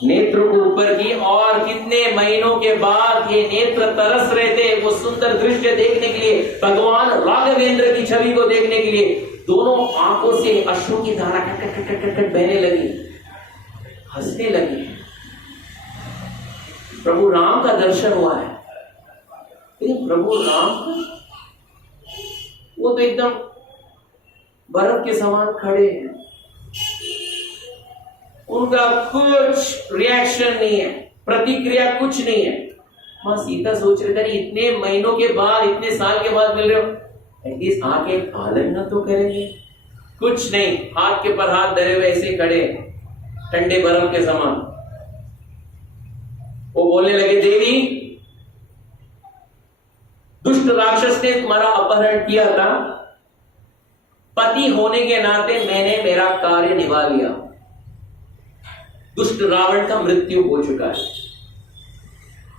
नेत्र को ऊपर की, और कितने महीनों के बाद ये नेत्र तरस रहे थे वो सुंदर दृश्य देखने के लिए, भगवान राघवेंद्र की छवि को देखने के लिए। दोनों आंखों से अश्रु की धारा cut cut cut cut cut बहने लगी, हंसने लगी। प्रभु राम का दर्शन हुआ है। लेकिन प्रभु राम वो तो एकदम बर्फ के समान खड़े हैं, उनका कुछ रिएक्शन नहीं है, प्रतिक्रिया कुछ नहीं है। मां सीता सोच रहे थे इतने महीनों के बाद, इतने साल के बाद मिल रहे हो, एटलीस्ट आके आलिंगन तो करेंगे। कुछ नहीं, हाथ के पर हाथ धरे हुए ऐसे खड़े, ठंडे बर्फ के समान। वो बोलने लगे, देवी, दुष्ट राक्षस ने तुम्हारा अपहरण किया था, पति होने के नाते मैंने मेरा कार्य निभा लिया। दुष्ट रावण का मृत्यु हो चुका है,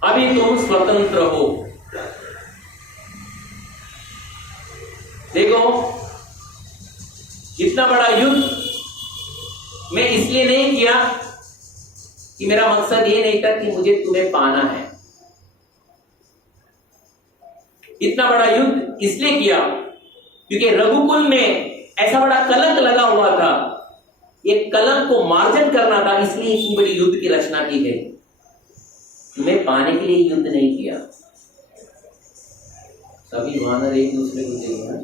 अभी तुम स्वतंत्र हो। देखो, इतना बड़ा युद्ध मैं इसलिए नहीं किया कि मेरा मकसद ये नहीं था कि मुझे तुम्हें पाना है। इतना बड़ा युद्ध इसलिए किया क्योंकि रघुकुल में ऐसा बड़ा कलंक लगा हुआ था। ये कलंक को मार्जन करना था, इसलिए इतनी बड़ी युद्ध की रचना की गई। तुम्हें पाने के लिए युद्ध नहीं किया। सभी वानर एक दूसरे को देखना।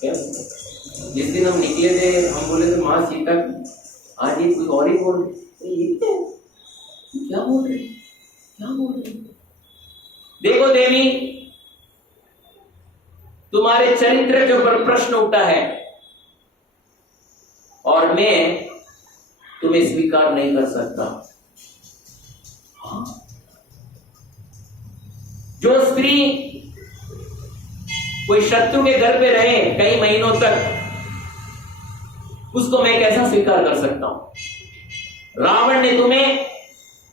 क्या जिस दिन हम निकले थे, हम बोले थे मां सीता, आज ये कुछ और ही बोल रहे, क्या बोल रहे, क्या बोल रहे। देखो देवी, तुम्हारे चरित्र के ऊपर प्रश्न उठा है और मैं तुम्हें स्वीकार नहीं कर सकता। हाँ? जो स्त्री कोई शत्रु के घर पे रहे कई महीनों तक, उसको मैं कैसा स्वीकार कर सकता हूं? रावण ने तुम्हें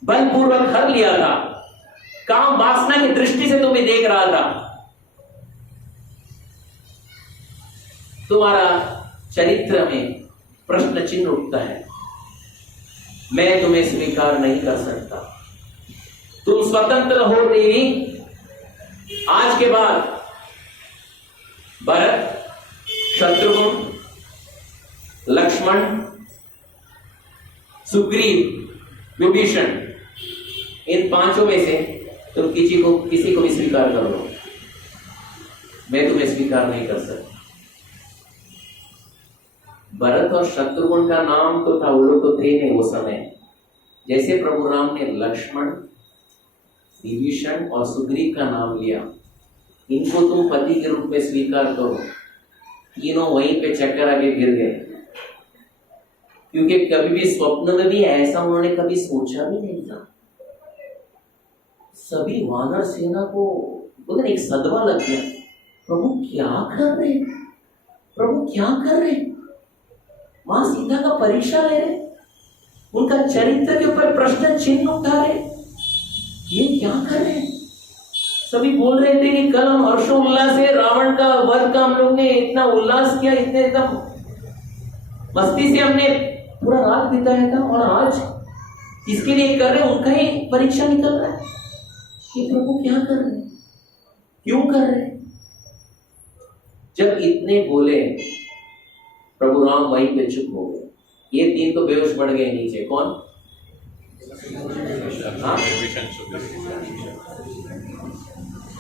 बलपूर्वक हर लिया था, काम वासना की दृष्टि से तुम्हें देख रहा था। तुम्हारा चरित्र में प्रश्न चिन्ह उठता है, मैं तुम्हें स्वीकार नहीं कर सकता। तुम स्वतंत्र हो देवी। आज के बाद भरत, शत्रुघ्न, लक्ष्मण, सुग्रीव, विभीषण, इन पांचों में से तुम किसी को भी स्वीकार कर लो, मैं तुम्हें स्वीकार नहीं कर सकता। भरत और शत्रुघ्न का नाम तो था, वो लोग तो थे नहीं वो समय। जैसे प्रभु राम ने लक्ष्मण, विभीषण और सुग्रीव का नाम लिया, इनको तुम पति के रूप में स्वीकार करो। तीनों वहीं पे चक्कर आके गिर गए। क्योंकि कभी भी स्वप्न में भी ऐसा उन्होंने कभी सोचा भी नहीं था। सभी वानर सेना को उधर एक सदमा लग गया, प्रभु क्या कर रहे, प्रभु क्या कर रहे। मां सीता का परीक्षा ले रहे, उनका चरित्र के ऊपर प्रश्न चिन्ह उठा रहे, ये क्या कर रहे। सभी बोल रहे थे कि कल हम हर्षोल्लास से रावण का वध का हम लोग ने इतना उल्लास किया, इतने एकदम मस्ती से हमने पूरा रात बिताया था, और आज इसके लिए कर रहे, उनका ही परीक्षा निकल रहा है कि प्रभु क्या कर रहे, क्यों कर रहे। जब इतने बोले प्रभु राम वहीं पे चुप हो गए। ये तीन तो बेहोश पड़ गए नीचे। कौन?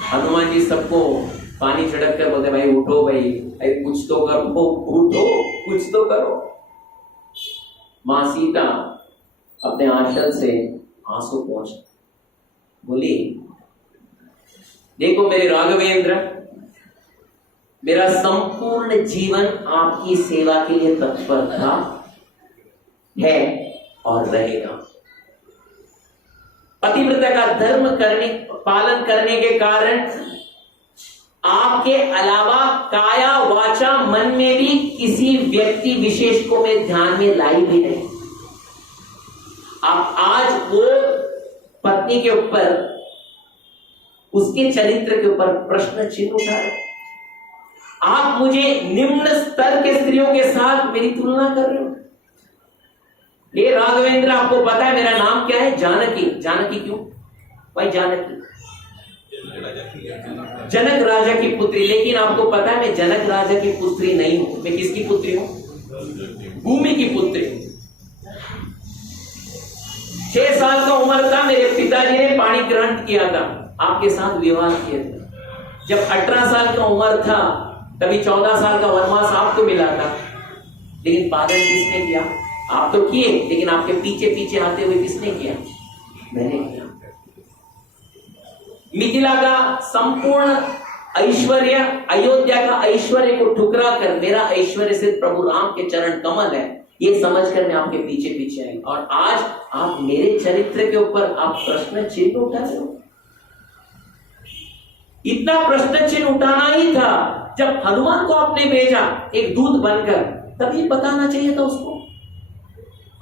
हनुमान जी सबको पानी छिड़क कर बोलते, भाई उठो, भाई कुछ तो करो, उठो, कुछ तो करो। मां सीता अपने आंचल से आंसू पहुंच बोली, देखो मेरे राघवेंद्र, मेरा संपूर्ण जीवन आपकी सेवा के लिए तत्पर था, है और रहेगा। पतिव्रता का धर्म पालन करने के कारण आपके अलावा काया वाचा मन में भी किसी व्यक्ति विशेष को मैं ध्यान में लाई भी नहीं। आप आज वो पत्नी के ऊपर, उसके चरित्र के ऊपर प्रश्न चिन्ह उठा रहे। आप मुझे निम्न स्तर के स्त्रियों के साथ मेरी तुलना कर रहे हो। ये राघवेंद्र, आपको पता है मेरा नाम क्या है? जानकी। जानकी क्यों भाई? जानकी जनक राजा की पुत्री। लेकिन आपको पता है मैं जनक राजा की पुत्री नहीं हूं। मैं किसकी पुत्री हूं? भूमि की पुत्री। 6 साल का उम्र था, मेरे पिताजी ने पाणी ग्रहण किया था, आपके साथ विवाह किया था। जब 18 साल का उम्र था तभी 14 साल का वनवास आपको मिला था। लेकिन पालन किसने किया? आप तो किए, लेकिन आपके पीछे पीछे आते हुए किसने किया? मैंने किया। मिथिला का संपूर्ण ऐश्वर्य, अयोध्या का ऐश्वर्य को ठुकरा कर मेरा ऐश्वर्य सिर्फ प्रभु राम के चरण कमल है, ये समझकर मैं आपके पीछे पीछे आई। और आज आप मेरे चरित्र के ऊपर आप प्रश्न चिन्ह उठा रहे हो। इतना प्रश्न चिन्ह उठाना ही था जब हनुमान को आपने भेजा एक दूत बनकर, तभी बताना चाहिए था उसको।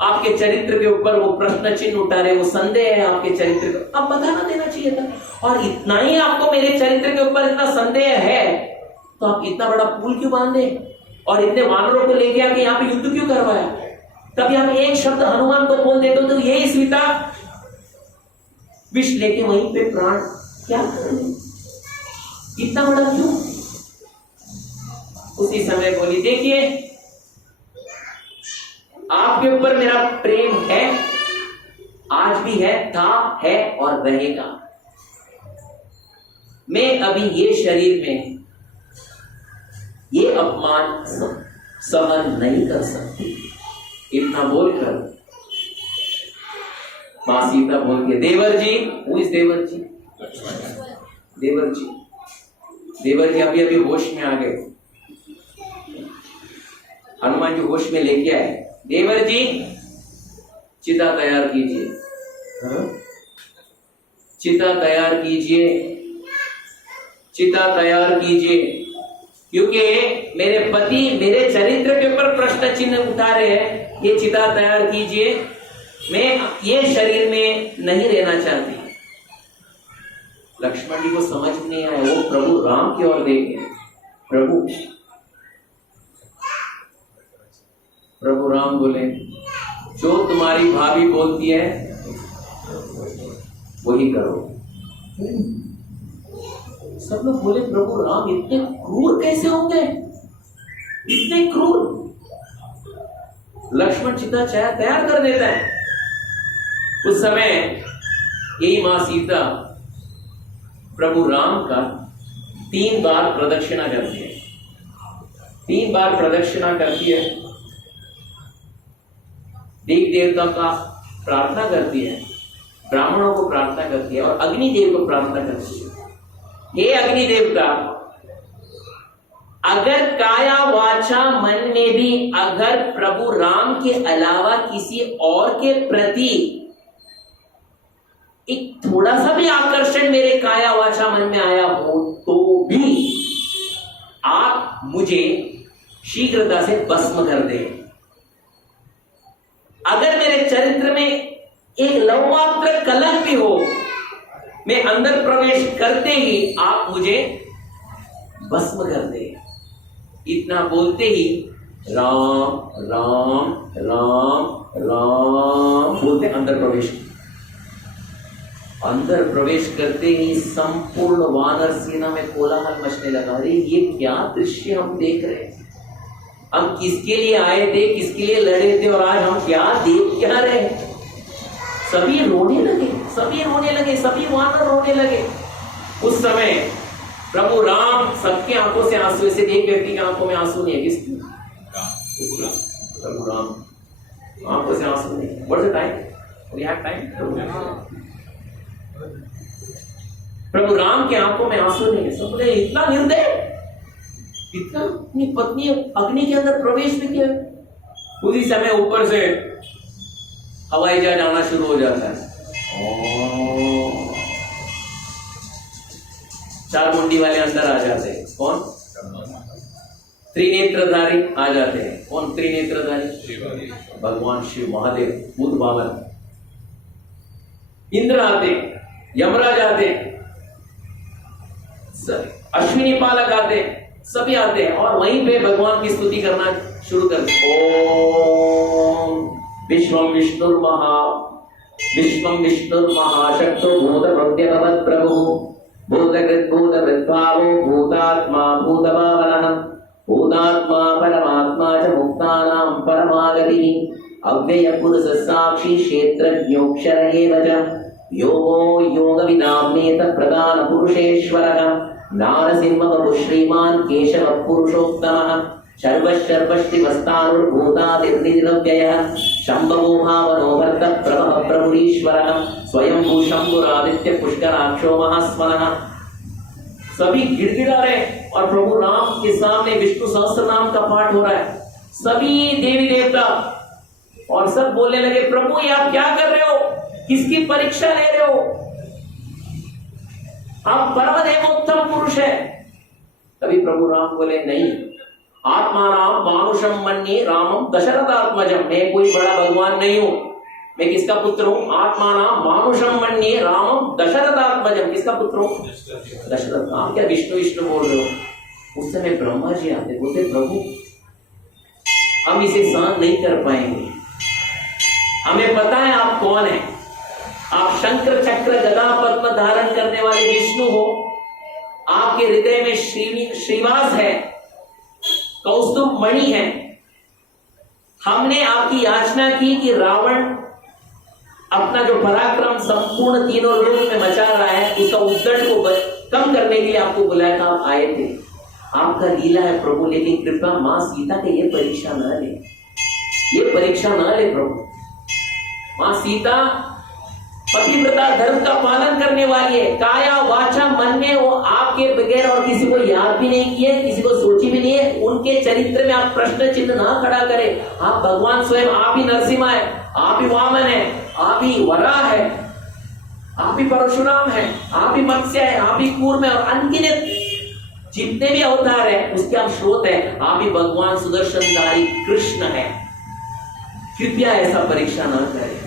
आपके चरित्र के ऊपर वो प्रश्न चिन्ह उठा रहे, वो संदेह है आपके चरित्र को, अब बताना देना चाहिए था। और इतना ही आपको मेरे चरित्र के ऊपर इतना संदेह है तो आप इतना बड़ा पुल क्यों बांधे और इतने वानरों को लेके आके यहाँ पे युद्ध क्यों करवाया? तभी आप एक शब्द हनुमान को बोल देते तो यही सीता विष लेके वहीं पे प्राण क्या करें? इतना बड़ा क्यों? उसी समय बोली, देखिए आपके ऊपर मेरा प्रेम है, आज भी है, था, है और रहेगा। मैं अभी ये शरीर में ये अपमान सहन नहीं कर सकती। इतना बोलकर मां सीता बोल के, देवर जी, हु इज देवर जी? देवर जी, देवर जी अभी अभी होश में आ गए। हनुमान जी होश में लेके आए। देवर जी चिता तैयार कीजिए। चिता तैयार कीजिए, चिता तैयार कीजिए, क्योंकि मेरे पति मेरे चरित्र के ऊपर प्रश्न चिन्ह उठा रहे हैं। ये चिता तैयार कीजिए, मैं ये शरीर में नहीं रहना चाहती। लक्ष्मण जी को समझ नहीं आया, वो प्रभु राम की ओर देखे। प्रभु राम बोले, जो तुम्हारी भाभी बोलती है वही करो। सब लोग बोले, प्रभु राम इतने क्रूर कैसे होंगे? इतने क्रूर? लक्ष्मण चिता तैयार कर देता है। उस समय यही मां सीता प्रभु राम का 3 बार प्रदक्षिणा करती है। 3 बार प्रदक्षिणा करती है, देव देवता का प्रार्थना करती है, ब्राह्मणों को प्रार्थना करती है और अग्निदेव को प्रार्थना करती है। हे अग्नि देवता, अगर काया वाचा मन में भी अगर प्रभु राम के अलावा किसी और के प्रति एक थोड़ा सा भी आकर्षण मेरे काया वाचा मन में आया हो तो भी आप मुझे शीघ्रता से भस्म कर दें। अगर मेरे चरित्र में एक लवमात्र कलंक भी हो, मैं अंदर प्रवेश करते ही आप मुझे भस्म कर दे। इतना बोलते ही राम राम राम राम बोलते अंदर प्रवेश। अंदर प्रवेश करते ही संपूर्ण वानर सेना में कोलाहल मचने लगा। अरे ये क्या दृश्य हम देख रहे हैं, हम किसके लिए आए थे, किसके लिए लड़े थे, और आज हम क्या देख क्या रहे हैं। सभी रोने लगे, सभी रोने लगे, सभी वानर रोने लगे। उस समय प्रभु राम सबके आंखों से आंसू, ऐसे एक व्यक्ति की आंखों में आंसू नहीं है, किसकी? प्रभु राम आंखों से आंसू नहीं। What's the time? We have time. प्रभु राम के आंखों में आंसू नहीं है। सब बोले इतना निर्दय, इतना अपनी पत्नी अग्नि के अंदर प्रवेश भी किया। उसी समय ऊपर से हवाई जहाज आना शुरू हो जाता है। चार मुंडी वाले अंदर आ जाते हैं। कौन? त्रिनेत्रधारी आ जाते हैं। कौन त्रिनेत्रधारी? भगवान शिव महादेव, भूत बावन। इंद्र आते, यमराज आते, अश्विनी पालक आते, सभी आते हैं और वहीं पे भगवान की स्तुति करना शुरू करते। ओम विश्वम विष्णुर्महाशक्तो भूतप्रत्यभवत् प्रभु भूतकृत् भूतवृद्भावो भूतात्मा भूतभावनः भूतात्मा परमात्मा च मुक्तानां परमागतिः अव्ययः पुरुषः साक्षी क्षेत्रज्ञोऽक्षर एव च योगो योगविदाम्येत प्रधान पुरुषेश्वरः नारसिंह श्रीमान् केशव पुरुषोत्तमः सर्वशर्वष्टिमस्तानुर्भूतादिर्निरव्ययः शम्भवो भावनो भर्त प्रभः प्रभुरीश्वरः स्वयंभू शंभुरादित्य पुष्कराक्षो महास्मरः। सभी गिड़गिड़ा रहे और प्रभु राम के सामने विष्णु सहस्त्र नाम का पाठ हो रहा है। सभी देवी देवता और सब बोलने लगे, प्रभु ये आप क्या कर रहे हो, किसकी परीक्षा ले रहे हो, आप परम देवोत्तम पुरुष है। तभी प्रभु राम बोले, नहीं, आत्मा राम मानुषम मन्ये रामम दशरथात्मजम। मैं कोई बड़ा भगवान नहीं हूं, मैं किसका पुत्र हूं? आत्मा राम मानुषम मन्ये रामम दशरथात्मजम। किसका पुत्र हूं? दशरथ। आप क्या विष्णु विष्णु बोल रहे हो? उस समय ब्रह्मा जी आते, बोलते प्रभु हम इसे सहन नहीं कर पाएंगे, हमें पता है आप कौन है। आप शंकर चक्र गदा पद्म धारण करने वाले विष्णु हो, आपके हृदय में श्रीवास है, कौस्तुभ मणि है। हमने आपकी याचना की कि रावण अपना जो पराक्रम संपूर्ण तीनों लोक में मचा रहा है, उसका उद्दंड को कम करने के लिए आपको बुलाया था, आप आए थे। आपका लीला है प्रभु, लेकिन कृपा मां सीता के ये परीक्षा न ले, ये परीक्षा न ले प्रभु। मां सीता पतिव्रता धर्म का पालन करने वाली है, काया वाचा मन में वो आपके बगैर और किसी को याद भी नहीं किए, किसी को सोची भी नहीं है। उनके चरित्र में आप प्रश्न चिन्ह ना खड़ा करें। आप भगवान स्वयं, आप ही नरसिम्हा है, आप ही वामन है, आप ही वराह है, आप ही परशुराम है, आप ही मत्स्य है, आप ही कूर्म है और अनगिनत जितने भी अवतार है उसके आप स्रोत है। आप ही भगवान सुदर्शनधारी कृष्ण है। कृपया ऐसा परीक्षा ना करें।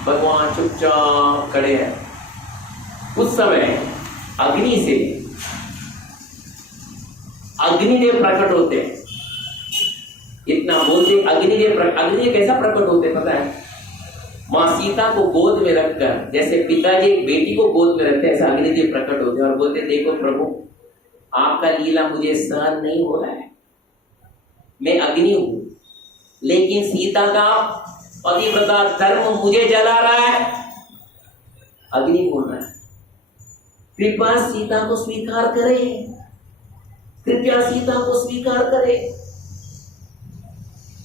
भगवान चुपचाप खड़े हैं। उस समय अग्निदेव प्रकट होते हैं। इतना बोलते, अग्निदेव कैसा प्रकट होते पता है? मां सीता को गोद में रखकर, जैसे पिताजी एक बेटी को गोद में रखते हैं, ऐसा अग्निदेव प्रकट होते हैं और बोलते, देखो प्रभु आपका लीला मुझे सहन नहीं हो रहा है, मैं अग्नि हूं, लेकिन सीता का पतिव्रता धर्म मुझे जला रहा है। अग्नि बोल रहा है, कृपया सीता को स्वीकार करे, कृपया सीता को स्वीकार करे।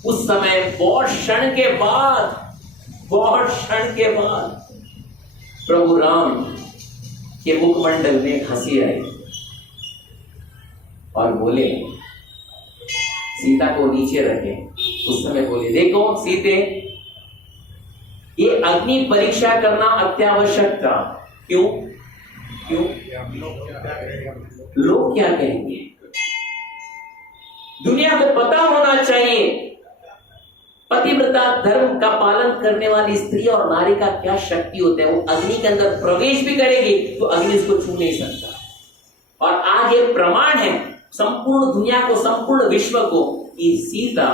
उस समय बहुत क्षण के बाद प्रभु राम के मुखमंडल में हंसी आई। और बोले सीता को नीचे रखे। उस समय बोले देखो सीते, ये अग्नि परीक्षा करना अत्यावश्यक था। क्यों? लोग क्या कहेंगे? दुनिया को पता होना चाहिए पतिव्रता धर्म का पालन करने वाली स्त्री और नारी का क्या शक्ति होता है। वो अग्नि के अंदर प्रवेश भी करेगी तो अग्नि उसको छू नहीं सकता। और आज ये प्रमाण है संपूर्ण दुनिया को, संपूर्ण विश्व को, कि सीता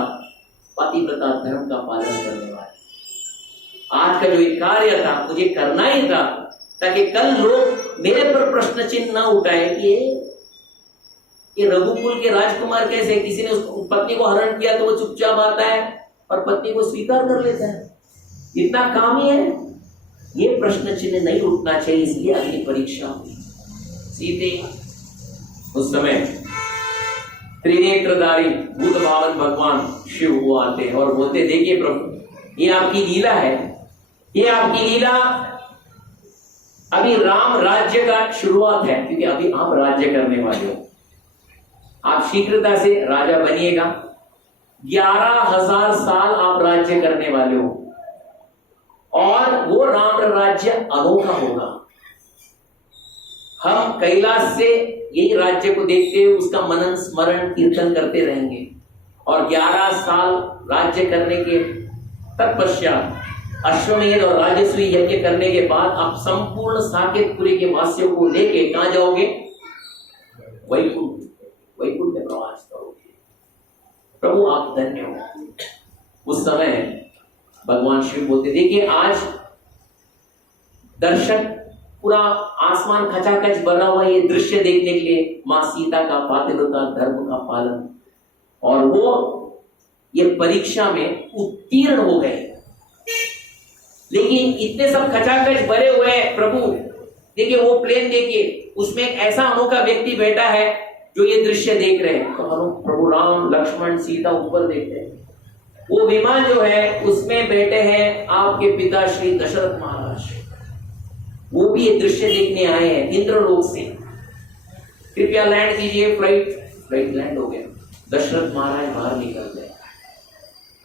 पतिव्रता धर्म का पालन करने वाली। आज का जो एक कार्य था मुझे करना ही था, ताकि कल लोग मेरे पर प्रश्न चिन्ह न उठाए कि ये रघुकुल के राजकुमार कैसे, किसी ने उसको पत्नी को हरण किया तो वो चुपचाप आता है और पत्नी को स्वीकार कर लेता है, इतना काम ही है। ये प्रश्न चिन्ह नहीं उठना चाहिए, इसलिए अग्नि परीक्षा हुई। सीते उस समय त्रिनेत्रधारी भूत भावन भगवान शिव वो आते हैं और बोलते देखिए प्रभु, ये आपकी लीला है, ये आपकी लीला अभी राम राज्य का शुरुआत है, क्योंकि अभी आप राज्य करने वाले हो। आप शीघ्रता से राजा बनिएगा, 11,000 साल आप राज्य करने वाले हो और वो राम राज्य अनोखा होगा। हम कैलाश से यही राज्य को देखते हुए उसका मनन स्मरण कीर्तन करते रहेंगे और 11 साल राज्य करने के तत्पश्चात अश्वमेध और राजस्वी यज्ञ करने के बाद आप संपूर्ण साकेतपुरी के वासियों को लेके कहां जाओगे? वैकुंठ में प्रवास करोगे। प्रभु आप धन्य हो। उस समय भगवान शिव बोलते देखिए आज दर्शक पूरा आसमान खचाखच बना हुआ ये दृश्य देखने के लिए मां सीता का पातिव्रता धर्म का पालन, और वो ये परीक्षा में उत्तीर्ण हो गए। लेकिन इतने सब खचाखच भरे हुए हैं प्रभु, देखिए वो प्लेन देखिए, उसमें एक ऐसा अनोखा व्यक्ति बैठा है जो ये दृश्य देख रहे हैं। तो प्रभु राम लक्ष्मण सीता ऊपर देख रहे हैं। वो विमान जो है उसमें बैठे हैं आपके पिता श्री दशरथ महाराज, वो भी ये दृश्य देखने आए हैं इंद्रलोक से। कृपया लैंड कीजिए। फ्लाइट लैंड हो गया। दशरथ महाराज बाहर निकल गए।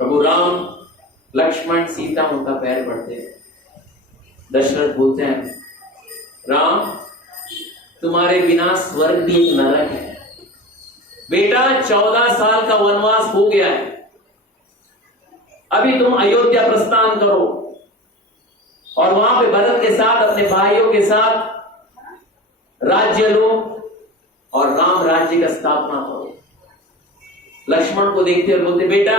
प्रभु राम लक्ष्मण सीता उनका पैर पड़ते हैं। दशरथ बोलते हैं राम तुम्हारे बिना स्वर्ग भी एक नरक है। बेटा 14 साल का वनवास हो गया है, अभी तुम अयोध्या प्रस्थान करो और वहां पे भरत के साथ अपने भाइयों के साथ राज्य लो और राम राज्य का स्थापना करो। लक्ष्मण को देखते और बोलते बेटा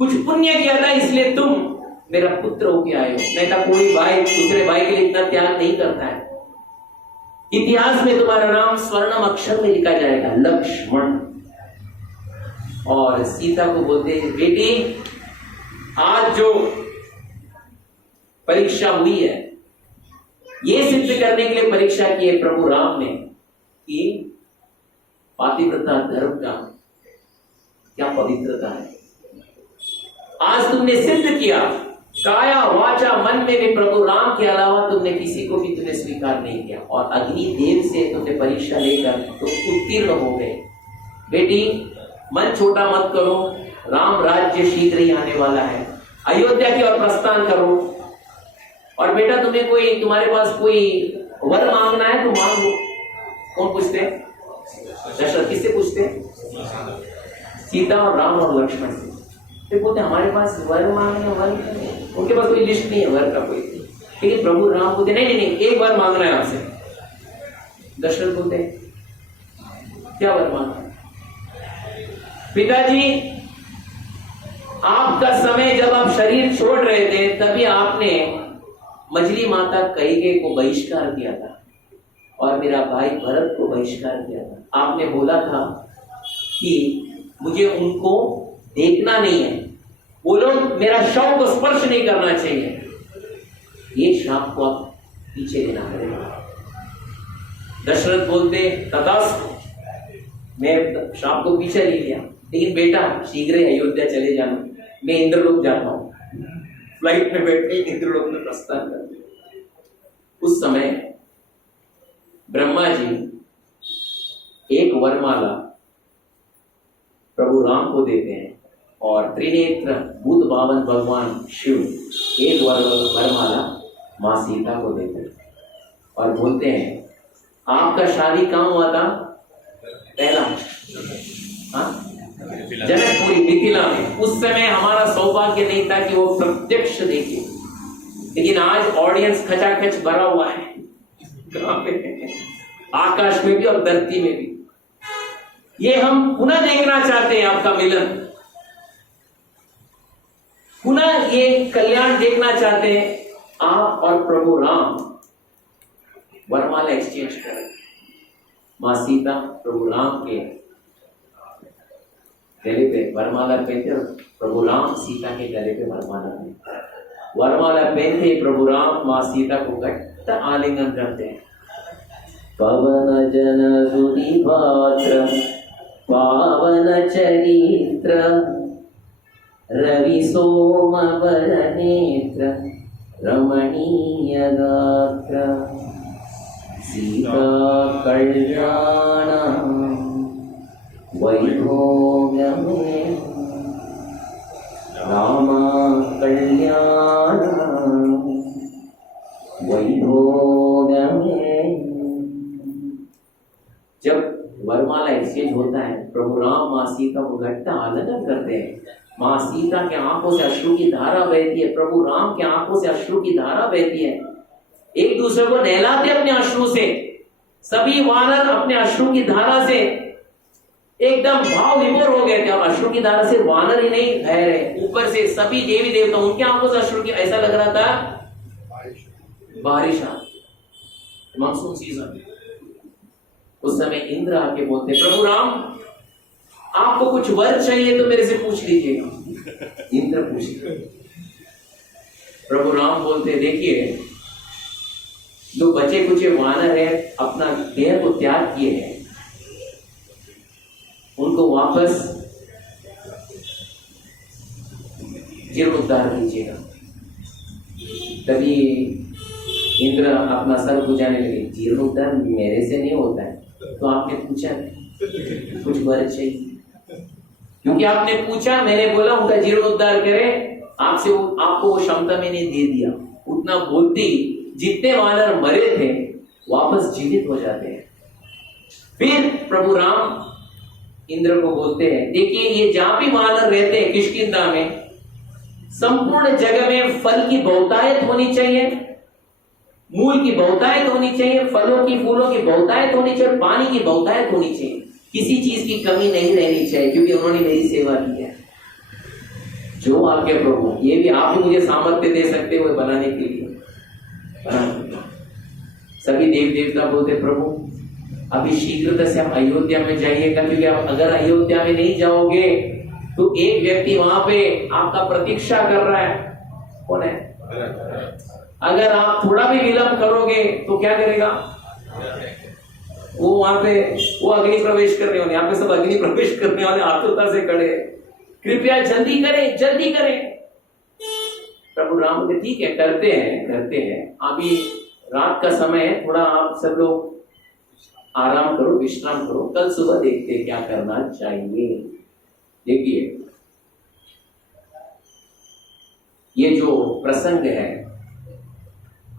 कुछ पुण्य किया था इसलिए तुम मेरा पुत्र होके आए हो, नहीं तो कोई भाई दूसरे भाई के लिए इतना त्याग नहीं करता है। इतिहास में तुम्हारा नाम स्वर्णम अक्षर में लिखा जाएगा, लक्ष्मण। और सीता को बोलते बेटी आज जो परीक्षा हुई है ये सिद्ध करने के लिए परीक्षा की है प्रभु राम ने कि पातिव्रता धर्म का क्या पवित्रता है। आज तुमने सिद्ध किया, काया वाचा मन में भी प्रभु राम के अलावा तुमने किसी को भी तुमने स्वीकार नहीं किया और अग्नि देव से तुमने परीक्षा लेकर तुम उत्तीर्ण हो गए। बेटी मन छोटा मत करो, राम राज्य शीघ्र ही आने वाला है, अयोध्या की ओर प्रस्थान करो। और बेटा तुम्हारे पास कोई वर मांगना है तो मांग लो। कौन पूछते हैं? दशरथ। किससे पूछते हैं? सीता और राम और लक्ष्मण से। फिर बोलते हमारे पास वर मांगने वर, उनके पास कोई लिस्ट नहीं है वर का कोई। लेकिन प्रभु राम बोलते नहीं, एक बार मांगना है आपसे। दशरथ बोलते क्या वर मांगना है? पिताजी आपका समय जब आप शरीर छोड़ रहे थे तभी आपने मछली माता कैकेयी को बहिष्कार किया था और मेरा भाई भरत को बहिष्कार किया था। आपने बोला था कि मुझे उनको देखना नहीं है, वो लोग मेरा शव को स्पर्श नहीं करना चाहिए। ये शाप को आप पीछे लेना पड़ेगा। दशरथ बोलते तथास्तु, मैं शाप को पीछे ले लिया, लेकिन बेटा शीघ्र अयोध्या चले जाना, मैं इंद्रलोक जाता हूं। फ्लाइट में बैठ के इंद्रलोक में प्रस्थान कर दिया। उस समय ब्रह्मा जी एक वरमाला प्रभु राम को देते हैं और त्रिनेत्र बुद्ध बावन भगवान शिव एक वरमाला माँ सीता को देते हैं और बोलते हैं आपका शादी कहाँ हुआ था? पहला जनकपुरी मिथिला में। उस समय हमारा सौभाग्य नहीं था कि वो प्रत्यक्ष देखे, लेकिन आज ऑडियंस खचाखच भरा हुआ है। कहाँ पे? आकाश में भी और धरती में भी। ये हम पुनः देखना चाहते हैं आपका मिलन, पुनः ये कल्याण देखना चाहते हैं। आप और प्रभु राम वरमाला एक्सचेंज करें। माँ सीता प्रभु राम के गले पे वरमाला पहनते और प्रभु राम सीता के गले पे वरमाला पहनते। वरमाला पहनते प्रभु राम माँ सीता को घट्ट आलिंगन करते हैं। पवन जन सुधीपात्र पावन चरित्र रवि सोम वर नेत्र रमणीय गात्र सीता कल्याण वैभोगमे राम कल्याण वैभोगमे। जब वरमाला एक्सचेंज होता है, प्रभु राम माँ सीता को घट्ट आलिंगन करते हैं। माँ सीता के आंखों से अश्रु की धारा बहती है, प्रभु राम के आंखों से अश्रु की धारा बहती है। एक दूसरे को नहलाते अपने अश्रु से। सभी वानर अपने अश्रु की धारा से एकदम भाव विभोर हो गए थे। अब अश्रु की धारा से वानर ही नहीं बह रहे, ऊपर से सभी देवी देवता उनके आंखों से अश्रु की, ऐसा लग रहा था बारिश आ मानसून सीजन। उस समय इंद्र आके बोलते प्रभु राम आपको कुछ वर चाहिए तो मेरे से पूछ लीजिएगा। इंद्र पूछते, प्रभु राम बोलते देखिए जो बचे कुचे वानर है अपना देह को त्याग किए हैं, उनको वापस जीर्णोद्धार कीजिएगा। तभी इंद्र अपना सर बुझाने लगे, जीर्णोद्धार मेरे से नहीं होता है, तो आपने पूछा कुछ वर चाहिए, क्योंकि आपने पूछा, मैंने बोला उनका जीर्णोद्धार करें, आपसे आपको वो क्षमता मैंने दे दिया। उतना बोलती जितने वानर मरे थे वापस जीवित हो जाते हैं। फिर प्रभु राम इंद्र को बोलते हैं देखिए ये जहां भी वानर रहते हैं किष्किंधा में, संपूर्ण जगह में फल की बहुतायत होनी चाहिए, मूल की बहुतायत होनी चाहिए, फलों की फूलों की बहुतायत होनी चाहिए, पानी की बहुतायत होनी चाहिए, किसी चीज की कमी नहीं रहनी चाहिए, क्योंकि उन्होंने मेरी सेवा की है। जो आपके प्रभु, ये भी आप ही मुझे सामर्थ्य दे सकते हो बनाने के लिए। सभी देव देवता बोलते प्रभु अभी शीघ्रता से आप अयोध्या में जाइएगा, क्योंकि आप अगर अयोध्या में नहीं जाओगे तो एक व्यक्ति वहां पे आपका प्रतीक्षा कर रहा है। कौन है? अगर आप थोड़ा भी विलंब करोगे तो क्या करेगा वो? वहां पे वो अग्नि प्रवेश करने वाले, यहाँ पे सब अग्नि प्रवेश करने वाले आतुरता से खड़े, कृपया जल्दी करें, जल्दी करें। प्रभु राम ने ठीक है करते हैं। अभी रात का समय है, थोड़ा आप सब लोग आराम करो, विश्राम करो, कल सुबह देखते हैं क्या करना चाहिए। देखिए ये जो प्रसंग है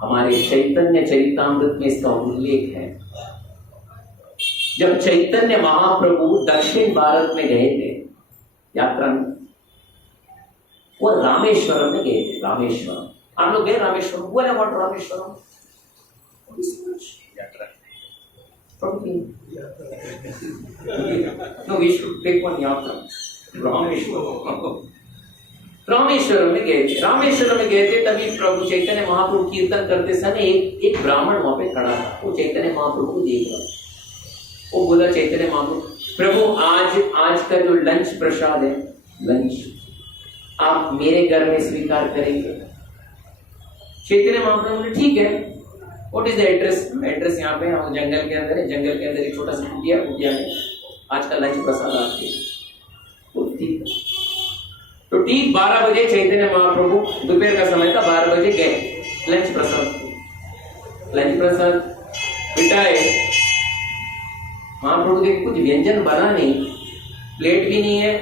हमारे चैतन्य चरितामृत में इसका उल्लेख है। जब चैतन्य महाप्रभु दक्षिण भारत में गए थे यात्रा में, वो रामेश्वरम में गए थे। रामेश्वरम आप लोग गए? रामेश्वरम बोले what? Rameswaram no we should take one यात्रा। रामेश्वरम में गए थे। रामेश्वरम में गए थे तभी प्रभु चैतन्य महाप्रभु कीर्तन करते समय एक ब्राह्मण वहां पे खड़ा था। वो चैतन्य महाप्रभु को देख रहा, वो बोला चैतन्य महाप्रभु प्रभु आज का जो लंच प्रसाद है, लंच आप मेरे घर में स्वीकार करेंगे? चैतन्य महाप्रभु ने ठीक है, what is the address? Address यहाँ पे हम जंगल के अंदर है, जंगल के अंदर एक छोटा सा कुटिया में आज का लंच प्रसाद आपके। तो ठीक 12 बजे चैतन्य महाप्रभु, दोपहर का समय था, 12 बजे गए लंच प्रसाद बिठाए। महाप्रभु के कुछ व्यंजन बना नहीं, प्लेट भी नहीं है,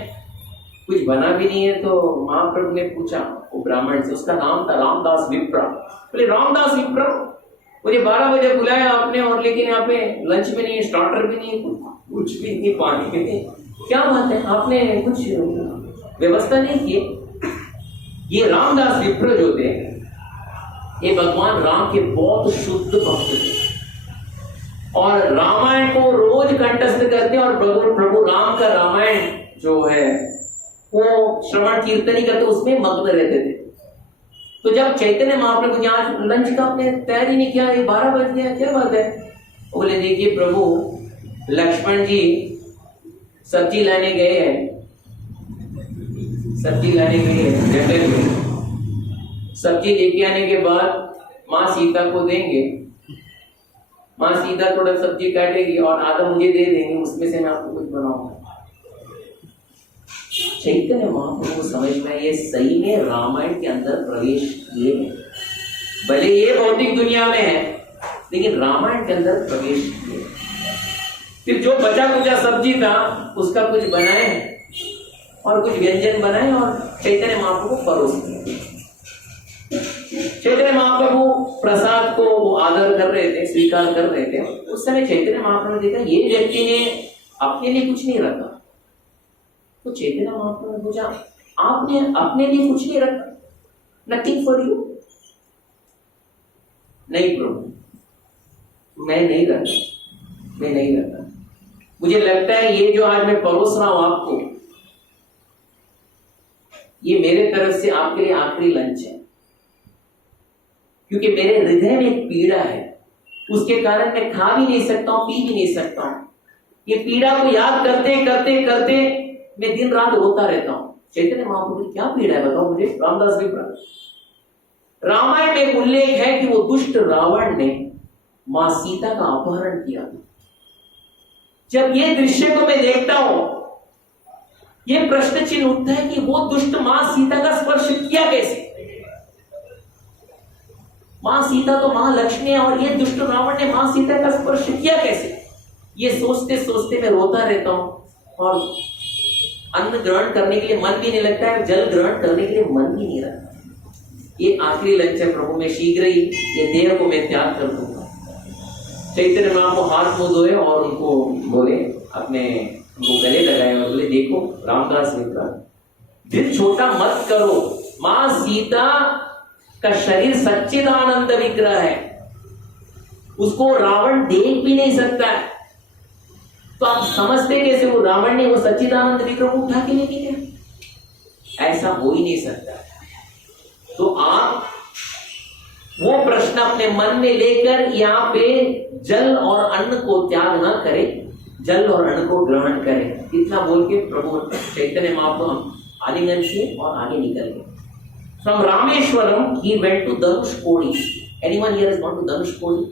कुछ बना भी नहीं है। तो महाप्रभु ने पूछा वो ब्राह्मण से, उसका नाम था रामदास विप्र। बोले रामदास विप्र, मुझे 12 बजे बुलाया आपने और लेकिन यहाँ पे लंच भी नहीं है, स्टार्टर भी नहीं है, कुछ भी नहीं, पानी भी नहीं, क्या बात है, आपने कुछ व्यवस्था नहीं की। ये रामदास विप्र जो थे, ये भगवान राम के बहुत शुद्ध भक्त थे और रामायण को रोज कंठस्थ करते और प्रभु राम का रामायण जो है वो श्रवण कीर्तन ही करते, उसमें मग्न रहते थे। तो जब चैतन्य महाप्रभु यहाँ लंच का आपने तैयारी नहीं किया, 12 बज गया, क्या बात है? बोले देखिए प्रभु, लक्ष्मण जी सब्जी लाने गए हैं, सब्जी लाने गए हैं जंगल में। सब्जी लेके आने के बाद माँ सीता को देंगे, माँ सीता थोड़ा सब्जी काटेगी और आधा मुझे दे देंगे, उसमें से मैं आपको कुछ बनाऊंगा। चैतन्य महाप्रभु समझ में ये सही में रामायण के अंदर प्रवेश किए हैं, भले ये भौतिक दुनिया में है लेकिन रामायण के अंदर प्रवेश किए। फिर जो बचा कुचा सब्जी था उसका कुछ बनाए और कुछ व्यंजन बनाए और चैतन्य महाप्रभु को परोस दिए। चैतन्य महाप्रभु प्रसाद को वो आदर कर रहे थे, स्वीकार कर रहे थे। उस समय चैतन्य महाप्रभु ने देखा ये व्यक्ति ने अपने लिए कुछ नहीं रखा। तो चैतन्य महाप्रभु ने पूछा, आपने अपने लिए कुछ नहीं रखा? Nothing for you? नहीं प्रभु, मैं नहीं रखा, मैं नहीं रखा। मुझे लगता है ये जो आज मैं परोस रहा हूं आपको, ये मेरे तरफ से आपके लिए आखिरी लंच है, क्योंकि मेरे हृदय में एक पीड़ा है, उसके कारण मैं खा भी नहीं सकता हूं, पी भी नहीं सकता हूं। ये पीड़ा को याद करते करते करते मैं दिन रात रोता रहता हूं। चैतन्य महाप्रभु की क्या पीड़ा है बताओ मुझे? रामदास विप्र। रामायण में एक उल्लेख है कि वो दुष्ट रावण ने मां सीता का अपहरण किया। जब ये दृश्य को मैं देखता हूं, ये प्रश्न चिन्ह उठता है कि वो दुष्ट मां सीता का स्पर्श किया कैसे? मां सीता तो महालक्ष्मी है और ये दुष्ट रावण ने मां सीता का स्पर्श किया कैसे? ये सोचते सोचते मैं रोता रहता हूं और अन्न ग्रहण करने के लिए मन भी नहीं लगता है, जल ग्रहण करने के लिए मन भी नहीं लगता। ये आखिरी लंच है प्रभु, मैं शीघ्र ही ये देह को मैं त्याग कर दूंगा। चैतन्य महाप्रभु हाथ मुंह धोए और उनको बोले, अपने उनको गले लगाए और बोले देखो रामदास विप्र, दिल छोटा मत करो, मां सीता का शरीर सच्चिदानंद विग्रह है, उसको रावण देख भी नहीं सकता है। तो आप समझते कैसे वो रावण ने वो सच्चिदानंद विग्रह को उठा के लेके गया? ऐसा हो ही नहीं सकता। तो आप वो प्रश्न अपने मन में लेकर यहाँ पे जल और अन्न को त्याग ना करें, जल और अन्न को ग्रहण करें। इतना बोल के प्रभु चैतन्य महाप्रभु आलिंगन किए और आगे निकल गए। From Rameshwaram he went to Dhanushkodi. Anyone here has gone to Dhanushkodi?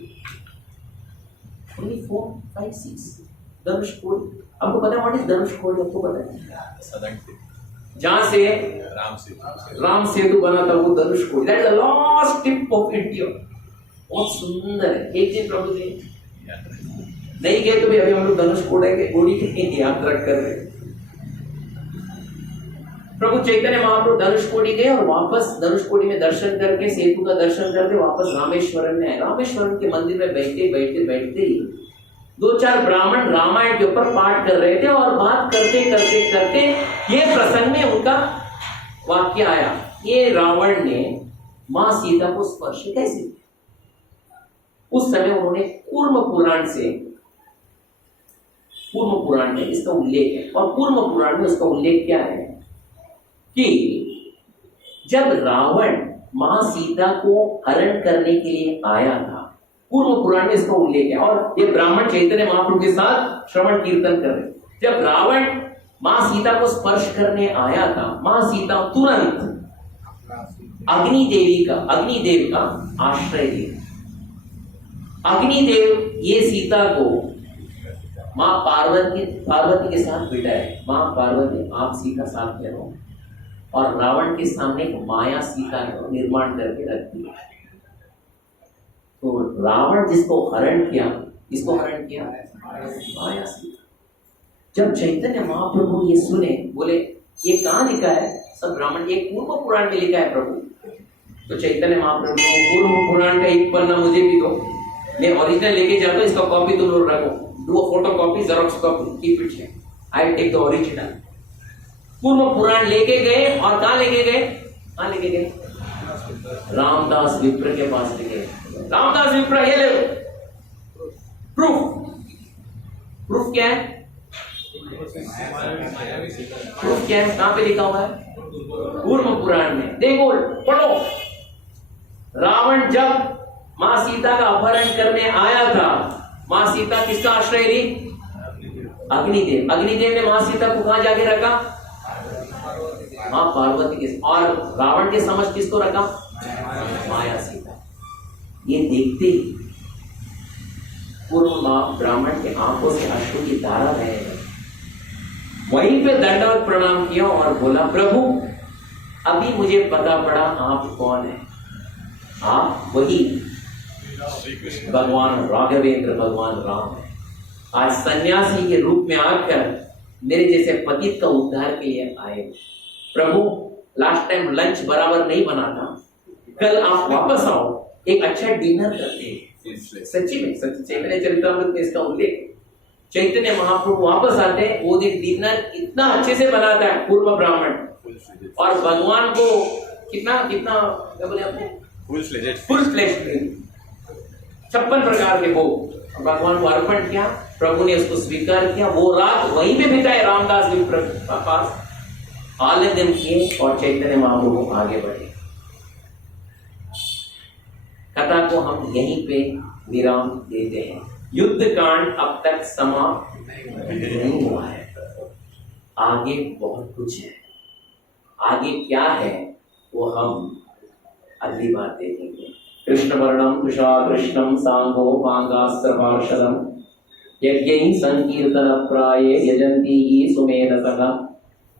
Only 4, 5, 6. Dhanushkodi, आपको पता है व्हाट इज धनुषकोडी? आपको पता है? जहां से राम सेतु बना था वो Dhanushkodi, that is the last tip of India. बहुत सुंदर है। एक दिन प्रभु जी नहीं गए तो भी अभी हम लोग धनुषकोडी की यात्रा कर रहे हैं। प्रभु चैतन्य महाप्रभु धनुषकोडी गए और वापस धनुषकोडी में दर्शन करके, सेतु का दर्शन करके वापस रामेश्वरम में आए। रामेश्वरम के मंदिर में बैठते बैठते बैठते ही 2-4 ब्राह्मण रामायण के ऊपर पाठ कर रहे थे और बात करते करते करते ये प्रसंग में उनका वाक्य आया, ये रावण ने मां सीता को स्पर्श कैसे किया? उस समय उन्होंने कूर्म पुराण में इसका उल्लेख है। और कूर्म पुराण में उसका उल्लेख क्या है कि जब रावण मां सीता को हरण करने के लिए आया था, पूर्व पुराण में इसका उल्लेख है। और ये ब्राह्मण चैतन्य महाप्रभु के साथ श्रवण कीर्तन कर रहे। जब रावण मां सीता को स्पर्श करने आया था, मां सीता तुरंत अग्निदेव का आश्रय दिया। अग्निदेव ये सीता को मां पार्वती के साथ बिठाए, मां पार्वती आप सीता साथ में रहो। और रावण के सामने माया सीता को निर्माण करके रख दिया। तो रावण जिसको हरण किया, माया सीता। जब चैतन्य महाप्रभु ये सुने, बोले ये कहाँ लिखा है? सब ब्राह्मण, एक पूर्व पुराण में लिखा है प्रभु। तो चैतन्य महाप्रभु पूर्व पुराण का एक पन्ना मुझे भी दो, मैं ओरिजिनल लेके जाता हूँ, इसका कॉपी तुम लोग रखो, do a photo copy, Xerox copy, keep it here, I take the original. पूर्व पुराण लेके गए, और कहाँ लेके गए? कहाँ लेके गए? रामदास विप्र के पास लेके गए। रामदास विप्र, ये ले लो प्रूफ। प्रूफ क्या है? प्रूफ क्या है? कहां पे लिखा हुआ है? पूर्व पुराण में। देखो, पढ़ो। रावण जब मां सीता का अपहरण करने आया था, मां सीता किसका आश्रय ली? अग्निदेव। अग्निदेव ने मां सीता को कहां जाके रखा? मां पार्वती के। और रावण के समझ किसको रखा? माया सीता। ये देखते ही पूर्व मां ब्राह्मण के आंखों से अश्रु की धारा बह गई। वहीं पे दंडवत प्रणाम किया और बोला, प्रभु अभी मुझे पता पड़ा आप कौन है। आप वही भगवान राघवेंद्र, भगवान राम है। आज सन्यासी के रूप में आकर मेरे जैसे पतित का उद्धार के लिए आए। प्रभु लास्ट टाइम लंच बराबर नहीं बना था, कल आप वापस आओ, एक अच्छा डिनर करते हैं। सच्ची में, सच्ची चैतन्य चरितामृत में इसका उल्लेख। चैतन्य महाप्रभु वापस आते हैं, वो दिन डिनर इतना अच्छे से बनाता है पूर्व ब्राह्मण, और भगवान को कितना कितना क्या बोले आपने? फुल फ्लेश्ड 56 प्रकार के भोग भगवान को अर्पण किया। प्रभु ने उसको स्वीकार किया। वो रात वहीं पे बिताए रामदास विप्र के पास, आलिंगन किए और चैतन्य महाप्रभु आगे बढ़े। कथा को हम यहीं पे विराम देते हैं। युद्ध कांड अब तक समाप्त नहीं हुआ है, आगे बहुत कुछ है। आगे क्या है वो हम अगली बार देखेंगे। कृष्ण वर्णम तुषार कृष्णम सांगो पांगास्त्र पार्षदम यज्ञै संकीर्तन प्राये यजन्ति ही सुमेधसः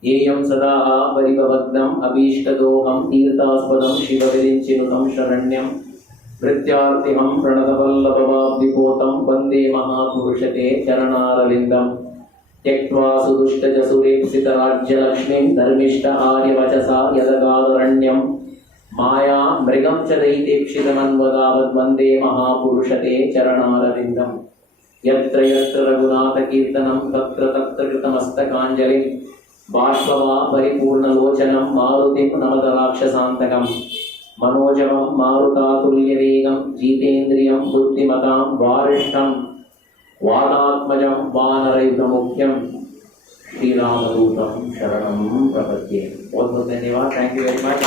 येयं सदा परिभवग्नम अभीष्टदोहं तीर्थास्पदं शिवविरिञ्चिनुतं शरण्यं भृत्यार्तिहं प्रणतवल्लभवाब्धिपोतं वन्दे महापुरुषते चरणारविन्दं त्यक्त्वा सुदुष्टजसुरेप्सितराज्यलक्ष्मीं धर्मिष्ठ आर्यवचसा यदगादरण्यं माया मृगं च दैतेक्षितमन्वगावद्वन्दे महापुरुषते चरणारविन्दं यत्र यत्र रघुनाथकीर्तनं तत्र तत्र कृतमस्तकाञ्जलिं बाष्पवा परिपूर्णलोचनं मारुतिं नमत राक्षसान्तकम् मनोजवं मारुतातुल्यवेगं जितेन्द्रियं बुद्धिमतां वारिष्ठं वातात्मजं वानरयुधमुख्यं श्रीरामदूतं शरणं प्रपद्ये। बहुत बहुत धन्यवाद। Thank you very much.